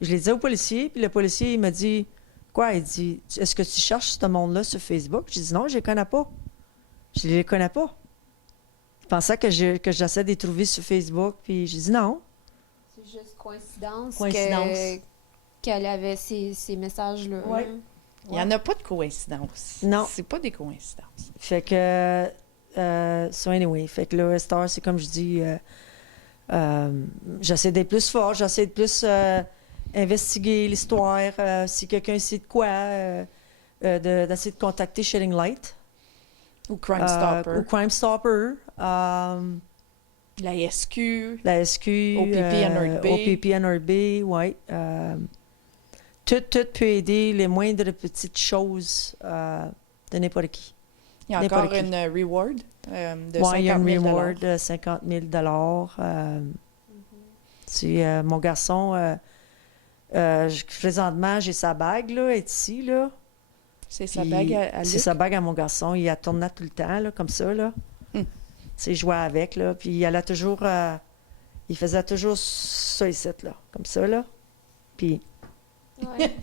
Je les ai au policier, puis le policier, il m'a dit, quoi? Il dit, est-ce que tu cherches ce monde-là sur Facebook? J'ai dit, non, je les connais pas. Je les connais pas. Je pensais que j'essaie de les trouver sur Facebook, puis j'ai dit non. C'est juste coïncidence, Coïncidence. qu'elle avait ces messages-là. Ouais. là. Il n'y en a pas de coïncidence. Non. C'est pas des coïncidences. Fait que, so anyway, fait que là, Star, c'est comme je dis, j'essaie d'être plus fort, j'essaie de plus investiguer l'histoire, si quelqu'un sait de quoi, d'essayer de contacter Shedding Light. Ou Crime Stopper. Ou Crime Stopper. La SQ. La SQ. OPP NRB. OPP NRB, oui. Tout peut aider les moindres petites choses de n'importe qui. Il y a encore une reward de 50 000 il y a une reward de 50 000 mon garçon, présentement, j'ai sa bague, là, elle est ici, là. C'est sa bague à Luc? C'est sa bague à mon garçon. Il la tournait tout le temps, là, comme ça, là. Tu sais, jouait avec, là. Puis il allait toujours... il faisait toujours ça ici, là. Comme ça, là. Puis... Ouais.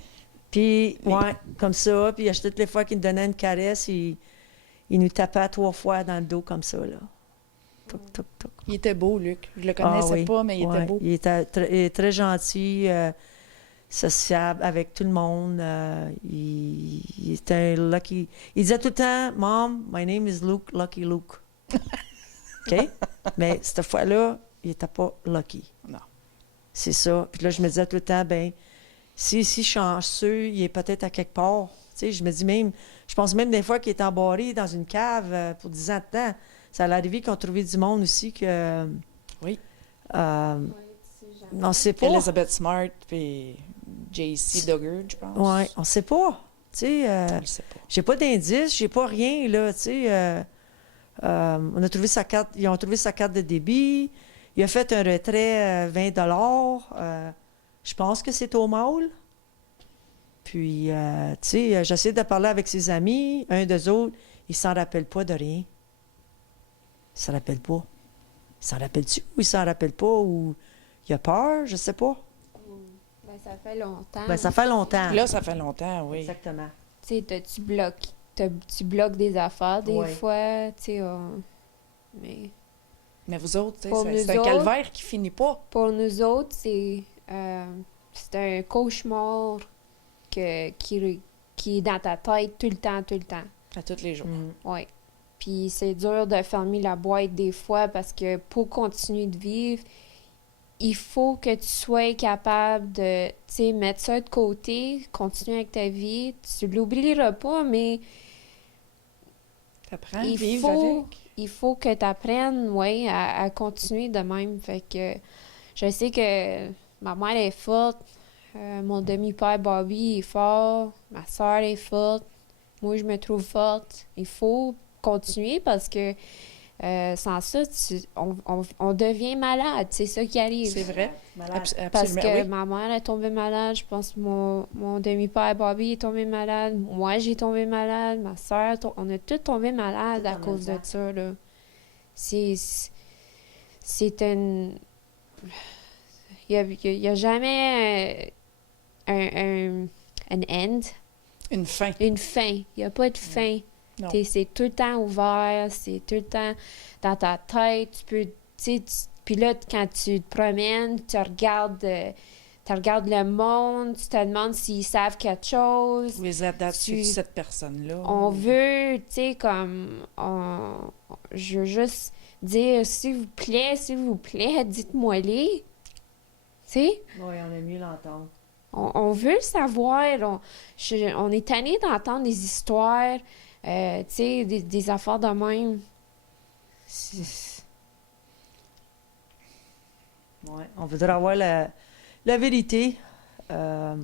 Puis, ouais, comme ça. Puis à toutes les fois qu'il nous donnait une caresse, il nous tapait 3 fois dans le dos, comme ça, là. Toc, toc, toc. Il était beau, Luc. Je le connaissais pas, mais il était beau. Il était très gentil, sociable avec tout le monde. Il était un lucky... Il disait tout le temps, « Mom, my name is Luke, Lucky Luke. » OK? Mais cette fois-là, il n'était pas lucky. Non. C'est ça. Puis là, je me disais tout le temps, ben si chanceux, il est peut-être à quelque part. Tu sais, je me dis même... Je pense même des fois qu'il est embarré dans une cave pour 10 ans de temps. Ça allait arriver qu'on trouvait du monde aussi que... Oui. On sait pas. Elizabeth Smart puis J.C. Duggar, je pense. Oui, on sait pas. Tu sais, Je le sais pas. j'ai pas d'indice, j'ai pas rien, là, tu sais. On a trouvé sa carte, ils ont trouvé sa carte de débit. Il a fait un retrait 20 je pense que c'est au mall. Puis, tu sais, j'essaie de parler avec ses amis. Un des autres, il s'en rappelle pas de rien. Il s'en rappelle pas. Il s'en rappelle-tu ou il s'en rappelle pas ou il a peur, je sais pas. Ben, ça fait longtemps. Ben, ça fait longtemps. Là, ça fait longtemps, oui. Exactement. Tu sais, tu bloques des affaires des Ouais. fois, tu sais, mais Mais vous autres, tu sais, Pour c'est nous un autres- calvaire qui finit pas. pour nous autres, c'est un cauchemar qui est dans ta tête tout le temps, À tous les jours. Oui. Puis c'est dur de fermer la boîte des fois parce que pour continuer de vivre, il faut que tu sois capable de, tu sais, mettre ça de côté, continuer avec ta vie. Tu l'oublieras pas, mais T'apprends à il vivre faut, avec. il faut que tu apprennes, ouais, à continuer de même. Fait que je sais que ma mère est forte, mon demi-père Bobby est fort, ma soeur est forte, moi je me trouve forte. Il faut continuer parce que sans ça, on devient malade. C'est ça qui arrive. C'est vrai. Malade. Parce Absolument, que oui. ma mère est tombée malade, je pense que mon demi-père Bobby est tombé malade, moi j'ai tombé malade, ma soeur, on a tous tombé malade Tout à en cause même de ça, là. C'est un... Il y a jamais un end, Une fin. une fin. Il n'y a pas de fin. Non. C'est tout le temps ouvert, c'est tout le temps dans ta tête. Tu peux, tu sais, puis là, quand tu te promènes, tu regardes le monde, tu te demandes s'ils savent quelque chose. Vous les êtes Tu- cette personne-là. On veut, tu sais, je veux juste dire, s'il vous plaît, dites-moi-les. sais? Oui, on aime mieux l'entendre. On veut le savoir. On est tanné d'entendre des histoires, tu sais, des affaires de même. Oui, on voudrait avoir la vérité. On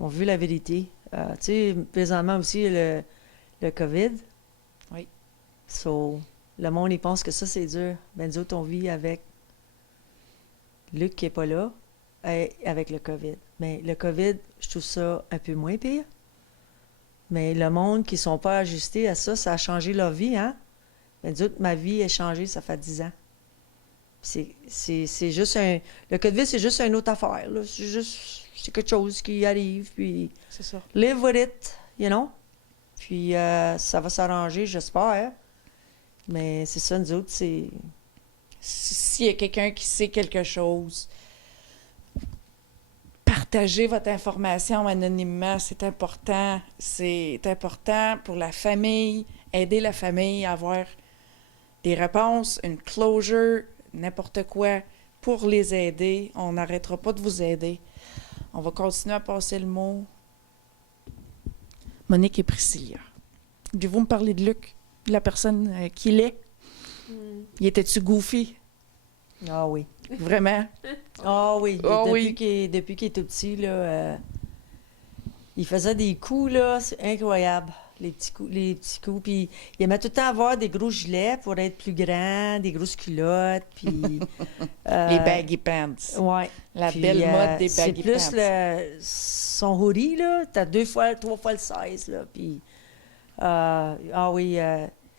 veut la vérité. Tu sais, présentement aussi, le COVID. Oui. So, le monde, il pense que ça, c'est dur. Ben, nous autres, on vit avec Luc qui n'est pas là, et avec le COVID. Mais le COVID, je trouve ça un peu moins pire. Mais le monde qui ne sont pas ajustés à ça, ça a changé leur vie, hein? Ben, nous autres, ma vie a changé, ça fait 10 ans. C'est juste un... Le COVID, c'est juste une autre affaire, là. C'est quelque chose qui arrive, puis... C'est ça. Live with it, you know? Puis ça va s'arranger, j'espère. Mais c'est ça, nous autres, c'est... S'il y a quelqu'un qui sait quelque chose, partagez votre information anonymement, c'est important. C'est important pour la famille, aider la famille à avoir des réponses, une closure, n'importe quoi pour les aider. On n'arrêtera pas de vous aider. On va continuer à passer le mot. Monique et Priscilla. Voulez-vous me parler de Luc, de la personne qu'il est? Il était-tu goofy? Ah oui. Vraiment? Ah oui. Ah oui. Depuis qu'il est tout petit, là, il faisait des coups, là, c'est incroyable. Les petits coups. Puis il aimait tout le temps avoir des gros gilets pour être plus grand, des grosses culottes, puis... Les baggy pants. Ouais. La Puis, belle mode des c'est baggy plus pants. son hoodie, là, t'as 3 fois le size, là, puis... ah oui...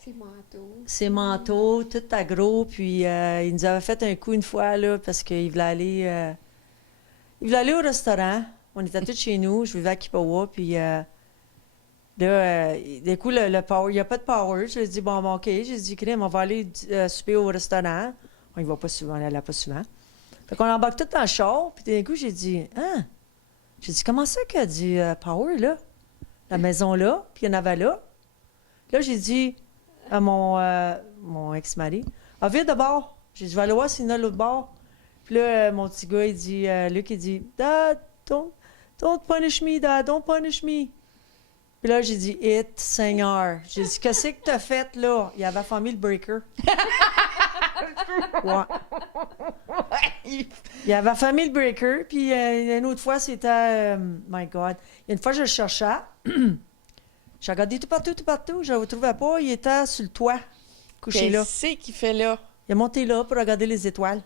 C'est manteau. ses manteaux, tout à gros, puis il nous avait fait un coup une fois, là, parce qu'il voulait aller au restaurant. On était tous chez nous, je vivais à Kippawa, puis là, d'un coup, le power, il n'y a pas de power. Je lui ai dit, bon, OK. J'ai dit, crème, on va aller souper au restaurant. On y va pas souvent, on n'y allait pas souvent. Fait qu'on embarque tout dans le char, puis d'un coup, j'ai dit, hein? J'ai dit, comment ça qu'il y a du power, là? La maison là, puis il y en avait là. Là, j'ai dit à mon ex-mari, ah, viens de bord. J'ai dit, je vais aller voir s'il y en a l'autre bord. Puis là, mon petit gars, il dit, Luc, il dit, Dad, don't punish me, Dad, don't punish me. Puis là, j'ai dit, Seigneur. J'ai dit, qu'est-ce que t'as fait, là? Il avait famille le breaker. Ouais. Il avait famille le breaker, puis une autre fois, c'était, my God. Une fois, je le cherchais. J'ai regardé tout partout, je ne le trouvais pas. Il était sur le toit, couché là. Qu'est-ce qu'il fait là? Il est monté là pour regarder les étoiles.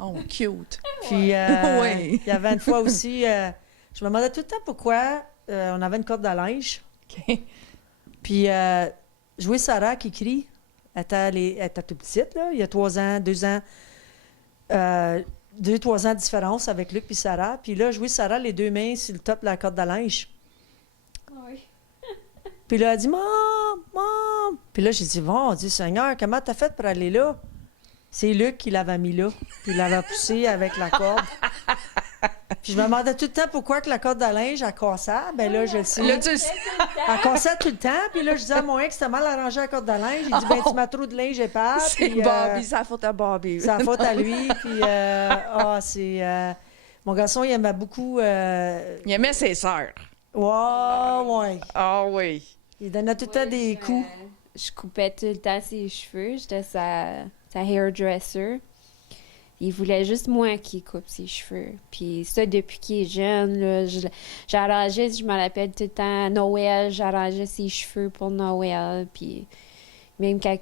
Oh, cute. Puis, Ouais. il y avait une fois aussi, je me demandais tout le temps pourquoi on avait une corde à linge. OK. Puis, je vois Sarah qui crie. Elle était toute petite, là. Il y a 3 ans, 2 ans, 2-3 ans de différence avec Luc et Sarah. Puis là, je vois Sarah, les 2 mains sur le top de la corde à linge. Oui. Puis là, elle dit, Maman, Maman. Puis là, j'ai dit, bon, Dieu Seigneur, comment t'as fait pour aller là? C'est Luc qui l'avait mis là. Puis il l'avait poussé avec la corde. Puis je me demandais tout le temps pourquoi que la corde à linge, elle cassait. Ben là, je le sais. Là, tu sais. Elle cassait tout le temps. Puis là, je disais à mon ex, t'as mal arrangé la corde à linge. Il dit, ben, tu m'as trop de linge épais. C'est Puis, Bobby, c'est la faute à Bobby. c'est la faute à lui. Puis, c'est... mon garçon, il aimait beaucoup... Il aimait ses sœurs. ouais. Ah oui. Il donnait tout le temps des coups. Je coupais tout le temps ses cheveux. J'étais sa hairdresser. Il voulait juste moi qui coupe ses cheveux. Puis ça, depuis qu'il est jeune, là, j'arrangeais, je me rappelle tout le temps, à Noël, j'arrangeais ses cheveux pour Noël. Puis même quand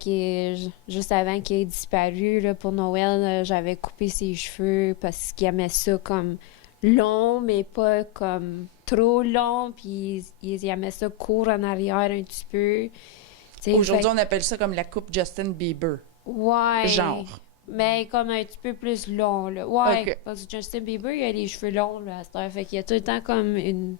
juste avant qu'il ait disparu, là, pour Noël, là, j'avais coupé ses cheveux parce qu'il aimait ça comme long, mais pas comme trop long. Puis il aimait ça court en arrière un petit peu. T'sais, Aujourd'hui, on appelle ça comme la coupe Justin Bieber. Ouais. Genre. Mais comme un petit peu plus long, là. Ouais, Ok. parce que Justin Bieber, il a les cheveux longs, là, à cette heure. Fait qu'il y a tout le temps comme une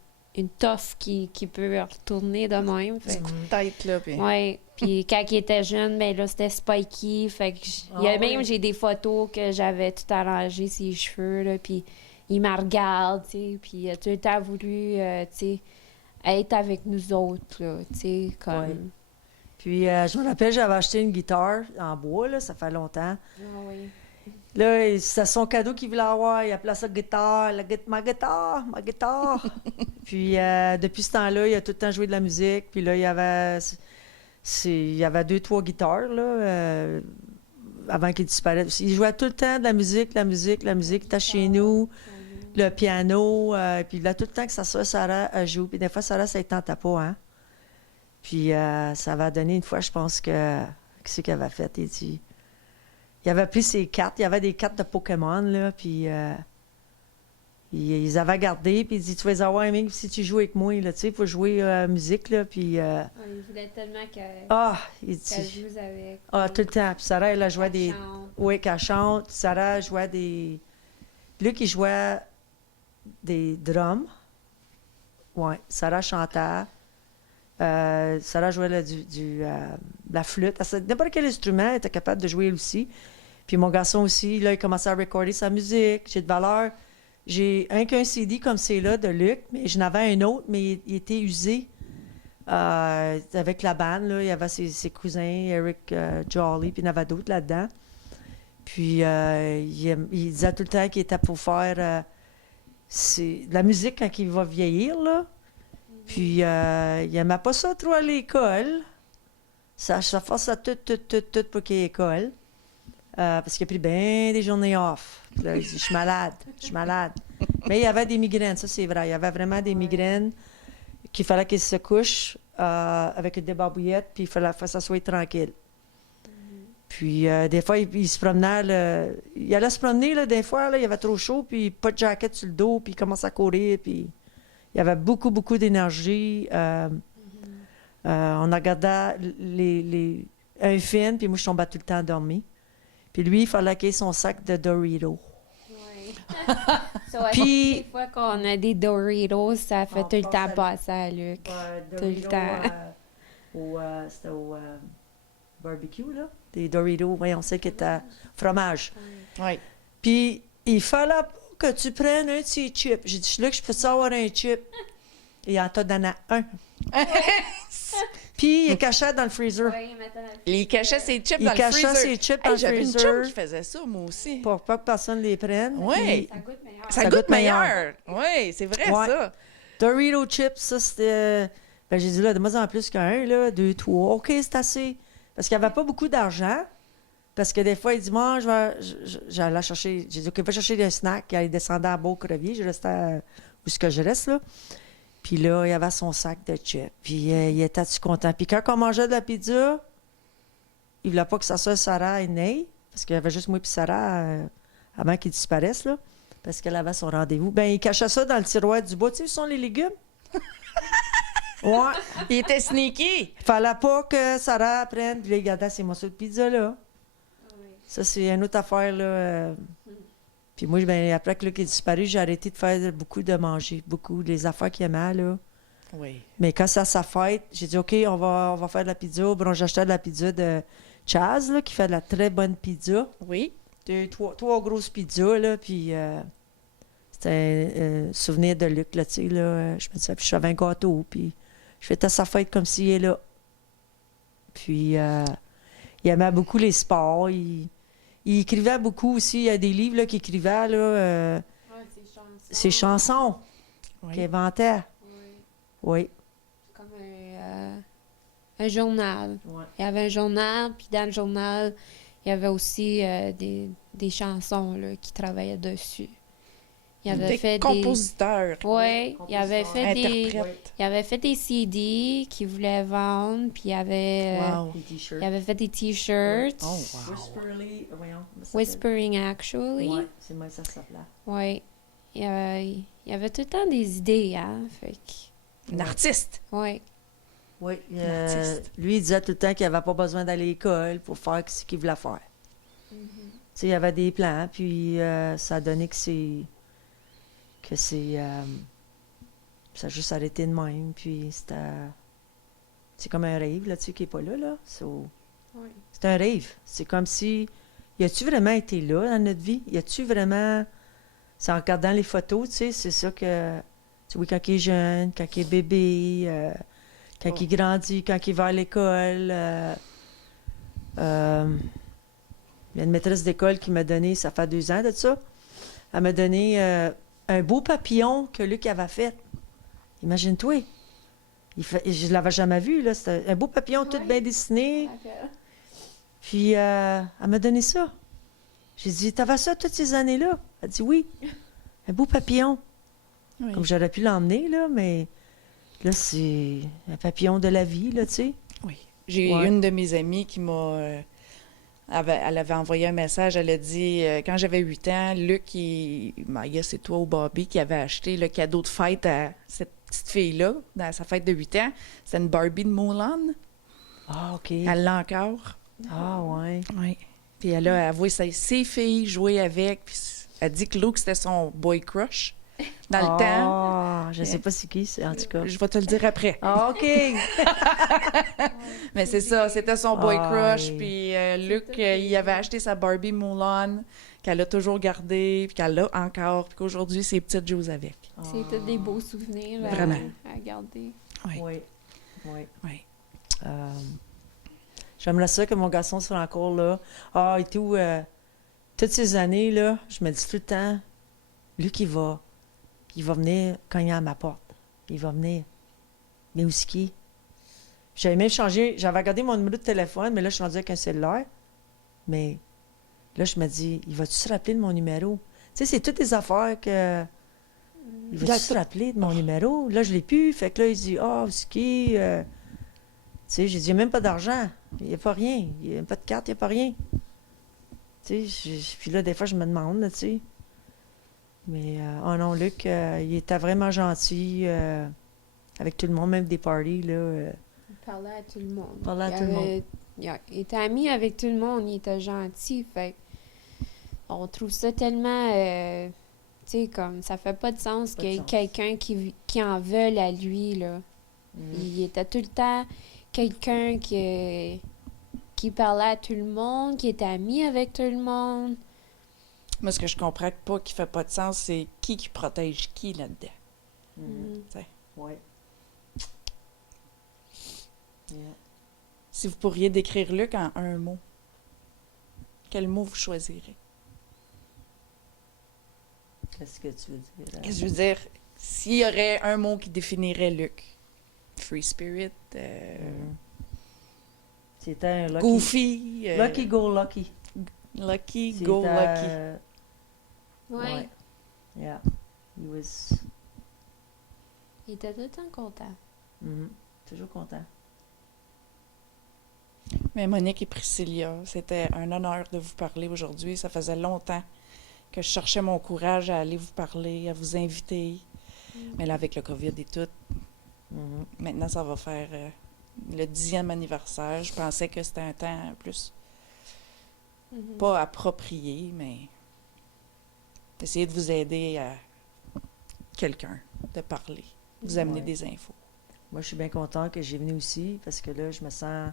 toffe qui peut retourner de même. Fait que- Tête, là. Puis... ouais. Puis quand il était jeune, ben là, c'était spiky. Fait que il y a même, j'ai des photos que j'avais tout arrangé, ses cheveux, là. Puis il me regarde, tu sais. Puis il a tout le temps voulu, tu sais, être avec nous autres, là. Tu sais, comme... Ouais. Puis, je me rappelle, j'avais acheté une guitare en bois, là, ça fait longtemps. Ah oui. Là, c'est son cadeau qu'il voulait avoir. Il appelait ça guitare. Ma guitare, ma guitare. Puis depuis ce temps-là, il a tout le temps joué de la musique. Puis là, il y avait 2-3 guitares, là, avant qu'il disparaisse. Il jouait tout le temps de la musique, la musique, la musique. Il était chez nous, le piano. Puis là, tout le temps que sa soeur Sarah joue. Puis des fois, Sarah, ça ne tentait pas, hein. Puis ça va donner une fois, je pense que... Qu'est-ce qu'il avait fait? Il avait pris ses cartes. Il y avait des cartes de Pokémon, là. Puis ils avaient gardé. Puis il dit, tu vas les avoir aimé si tu joues avec moi, là. Tu sais, il faut jouer musique, là. Puis... Il voulait tellement qu'elle il qu'elle dit... joue avec. Tout le temps. Puis Sarah, elle a joué Qu'elle des... chante. Oui, qu'elle chante. Sarah jouait des... Luc, il jouait des drums. Oui, Sarah chantait. Sarah jouait là, la flûte. N'importe quel instrument, elle était capable de jouer aussi. Puis mon garçon aussi, là, il commençait à recorder sa musique. J'ai de valeur. J'ai qu'un CD comme c'est là de Luc, mais j'en avais un autre, mais il était usé. Avec la bande, là, il y avait ses cousins, Eric Jolly, puis il y en avait d'autres là-dedans. Puis il disait tout le temps qu'il était pour faire de la musique quand il va vieillir, là. Puis il n'aimait pas ça trop à l'école. Ça force à tout pour qu'il y ait école. Parce qu'il a pris bien des journées off. Puis là, il dit, je suis malade. Mais il y avait des migraines, ça c'est vrai. Il y avait vraiment des migraines qu'il fallait qu'il se couche avec des barbouillettes, puis il fallait que ça soit tranquille. Puis des fois, il se promenait. Il allait se promener, là, des fois, là, il avait trop chaud, puis pas de jacket sur le dos, puis il commençait à courir, puis il y avait beaucoup, beaucoup d'énergie. On regardait un film, puis moi, je tombais tout le temps endormie. Puis lui, il fallait qu'il ait son sac de Doritos. Oui. Puis- Des fois qu'on a des Doritos, ça fait On tout le passe temps à- passer à Luc. Tout le temps. C'était au barbecue, là. Des Doritos, voyons, c'est qui était fromage. Oui. Puis, il fallait pas que tu prennes un de ces chips. J'ai dit, Luc, je peux-tu avoir un chip? Et il en t'a donné un. Puis, il cachait dans le freezer. Oui, maintenant. Il cachait ses chips Il dans le cachait freezer. ses chips dans le J'avais une freezer. chum qui faisait ça, moi aussi. Pour pas que personne les prenne. Oui. Puis, Ça goûte meilleur. Ça Ça goûte goûte meilleur. meilleur. Oui, c'est vrai, Ouais. ça. Dorito chips, ça, c'était... Ben, j'ai dit, là, de moins en plus qu'un, là, 2, 3. OK, c'est assez. Parce qu'il n'y avait pas beaucoup d'argent. Parce que des fois, il dit, moi, j'allais chercher... J'ai dit, OK, va chercher des snacks. Il descendait à Beau-Crevier. Je restais où est-ce que je reste, là. Puis là, il avait son sac de chips. Puis il était tout content. Puis quand on mangeait de la pizza, il voulait pas que sa soeur Sarah ait né. Parce qu'il y avait juste moi et Sarah avant qu'ils disparaissent, là. Parce qu'elle avait son rendez-vous. Ben, il cachait ça dans le tiroir du bas. Tu sais, où sont les légumes? Ouais. Il était sneaky. Fallait pas que Sarah prenne. Puis là, il gardait ces morceaux de pizza, là. Ça, c'est une autre affaire, là. Puis moi, ben, après que Luc est disparu, j'ai arrêté de faire beaucoup de manger. Beaucoup des affaires qu'il aimait, là. Oui. Mais quand c'est à sa fête, j'ai dit, OK, on va faire de la pizza. Bon, j'achetais de la pizza de Chaz, là, qui fait de la très bonne pizza. Oui. Trois grosses pizzas, là, puis c'était un souvenir de Luc, là, tu sais, là. Je me disais, puis j'avais un gâteau, puis je fêtais sa fête comme s'il est là. Puis il aimait beaucoup les sports. Il écrivait beaucoup aussi. Il y a des livres là, qu'il écrivait, là, ses chansons qu'il Oui. inventait. Oui. Comme un journal. Ouais. Il y avait un journal, puis dans le journal, il y avait aussi des chansons là, qui travaillaient dessus. Il avait Des fait compositeurs. Oui, il avait fait Interprètes. il avait fait des CD qu'il voulait vendre, puis il avait, Wow. Les t-shirts. il avait fait des t-shirts. Oh, wow. Whisperly, voyons. comment ça s'appelle? Whispering Actually. Ouais, c'est moi, ça s'appelait. Oui. Il y avait tout le temps des idées, hein. Fait que, Un artiste. ouais. Oui. artiste. Lui, il disait tout le temps qu'il n'avait pas besoin d'aller à l'école pour faire ce qu'il voulait faire. Tu sais, il y avait des plans, puis ça a donné que ça a juste arrêté de même, puis c'est comme un rêve, là, tu sais, qui n'est pas là, là. Ouais. C'est un rêve. C'est comme si, y a-tu vraiment été là dans notre vie? Y a-tu vraiment, c'est en regardant les photos, tu sais, c'est ça que, tu vois, quand il est jeune, quand il est bébé, quand il grandit, quand il va à l'école, Il y a une maîtresse d'école qui m'a donné, ça fait 2 ans de ça, elle m'a donné un beau papillon que Luc avait fait. Imagine-toi. Je ne l'avais jamais vu, là. C'était un beau papillon tout bien dessiné. Puis elle m'a donné ça. J'ai dit, t'avais ça toutes ces années-là? Elle dit oui. Un beau papillon. Oui. Comme j'aurais pu l'emmener, là, mais là, c'est un papillon de la vie, là, tu sais. Oui. J'ai Ouais. une de mes amies qui m'a... elle avait envoyé un message, elle a dit, quand j'avais 8 ans, Luc, c'est toi ou Bobby qui avait acheté le cadeau de fête à cette petite fille-là, dans sa fête de 8 ans. C'était une Barbie de Mulan. Ah, OK. Elle l'a encore. Ah, ouais. Oui. Puis elle a avoué ses filles jouer avec. Puis elle dit que Luke, c'était son boy crush dans le temps. Ah, je sais pas c'est qui, c'est, en tout cas. Je vais te le dire après. Ah, OK. Mais c'est ça, c'était son boy crush. Aïe. Puis Luc, il avait acheté sa Barbie Mulan, qu'elle a toujours gardée, puis qu'elle a encore, puis qu'aujourd'hui, ses petites jouent avec. C'est tous des beaux souvenirs Vraiment. à garder. Oui. Oui. Oui. Oui. J'aimerais ça que mon garçon soit encore là. Ah, et tout. Toutes ces années, là, je me dis tout le temps, Luc, il va venir cogner à ma porte. Il va venir. Mais où est-ce qu'il est? J'avais même changé, j'avais regardé mon numéro de téléphone, mais là, je suis rendue avec un cellulaire. Mais là, je me dis, il va-tu se rappeler de mon numéro? Tu sais, c'est toutes des affaires que... Il va-tu se rappeler de mon numéro? Là, je l'ai plus. Fait que là, il dit, ah, où est-ce qu'il est? Tu sais, j'ai dit, il n'y a même pas d'argent. Il n'y a pas rien. Il n'y a pas de carte, il n'y a pas rien. Tu sais, puis là, des fois, je me demande, là, tu sais. Mais, oh non, Luc, il était vraiment gentil avec tout le monde, même des parties, là. Il parlait à tout le monde. Parlait à tout le monde. Il était ami avec tout le monde, il était gentil. Fait que on trouve ça tellement. Tu sais, comme ça fait pas de sens Pas qu'il y de ait sens. quelqu'un qui en veuille à lui, là. Il était tout le temps quelqu'un qui parlait à tout le monde, qui était ami avec tout le monde. Moi, ce que je comprends pas qui fait pas de sens, c'est qui protège qui là-dedans. Mm. Oui. Si vous pourriez décrire Luc en un mot, quel mot vous choisirez? Qu'est-ce que tu veux dire? Qu'est-ce que je veux dire? S'il y aurait un mot qui définirait Luc, free spirit, C'était un lucky. goofy, Lucky go lucky. lucky, C'était, go lucky. Ouais. Yeah. He was Il était tout le temps content. toujours content. Mais Monique et Priscilla, c'était un honneur de vous parler aujourd'hui. Ça faisait longtemps que je cherchais mon courage à aller vous parler, à vous inviter. Mais là, avec le COVID et tout, maintenant, ça va faire le 10e anniversaire. Je pensais que c'était un temps plus pas approprié, mais essayer de vous aider à quelqu'un, de parler, vous amener Ouais. des infos. Moi, je suis bien content que j'ai venu aussi parce que là, je me sens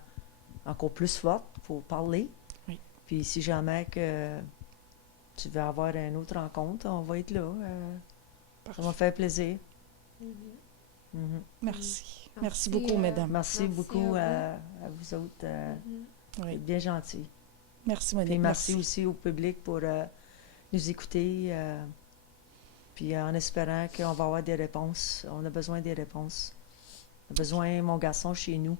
encore plus forte pour parler. Oui. Puis si jamais que tu veux avoir une autre rencontre, on va être là. Ça va me faire plaisir. Mhm. Merci. Merci Merci, beaucoup, mesdames. Merci, Merci beaucoup à à vous autres. Vous Oui. êtes bien gentils. Merci, Puis Monique. merci aussi au public pour nous écouter. Puis en espérant qu'on va avoir des réponses. On a besoin des réponses. On a besoin, mon garçon, chez nous.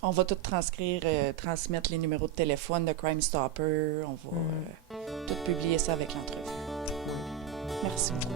On va tout transcrire, transmettre les numéros de téléphone de Crime Stopper. On va tout publier ça avec l'entrevue. Merci beaucoup.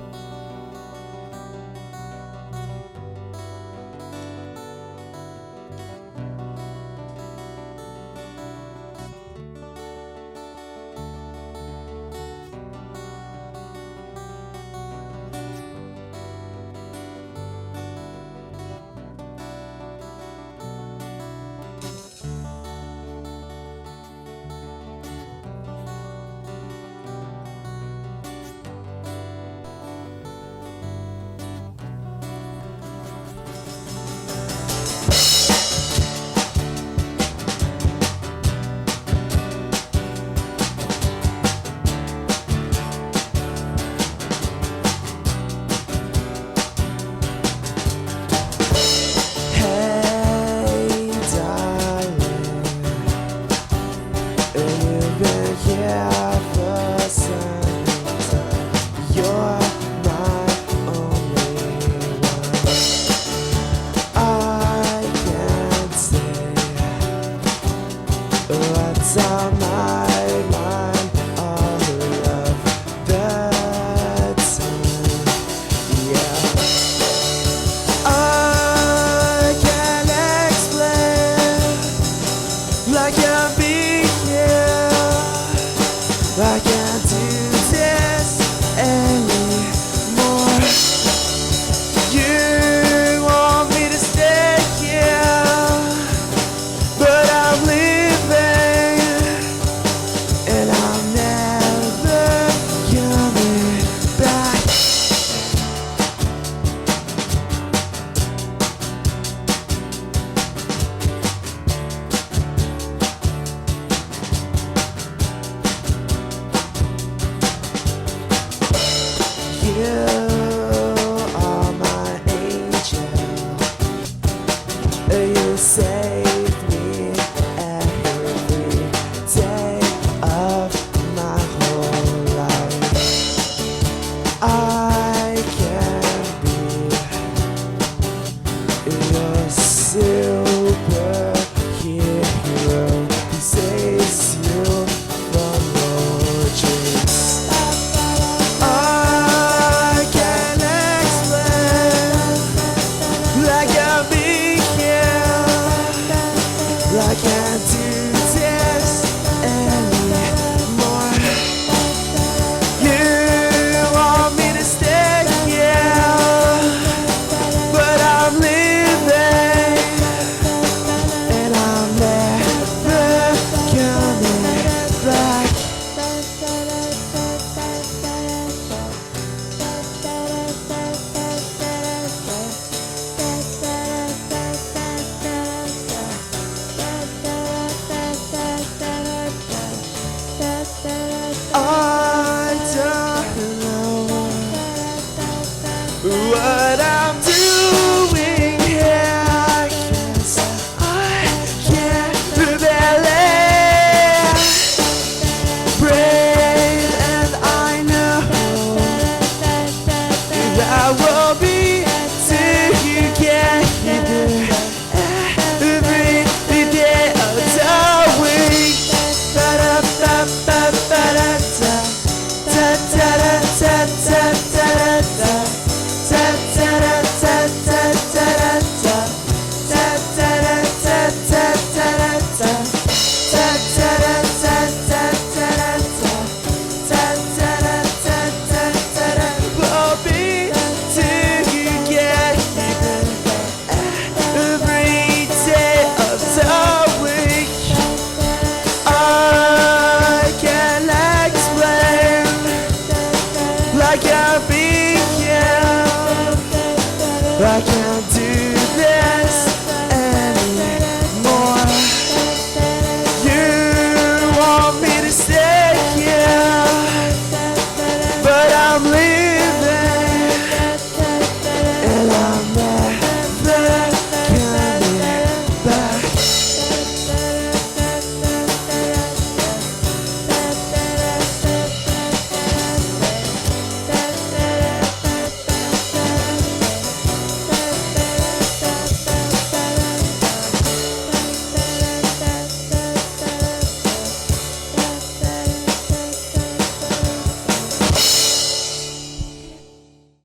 Ooh,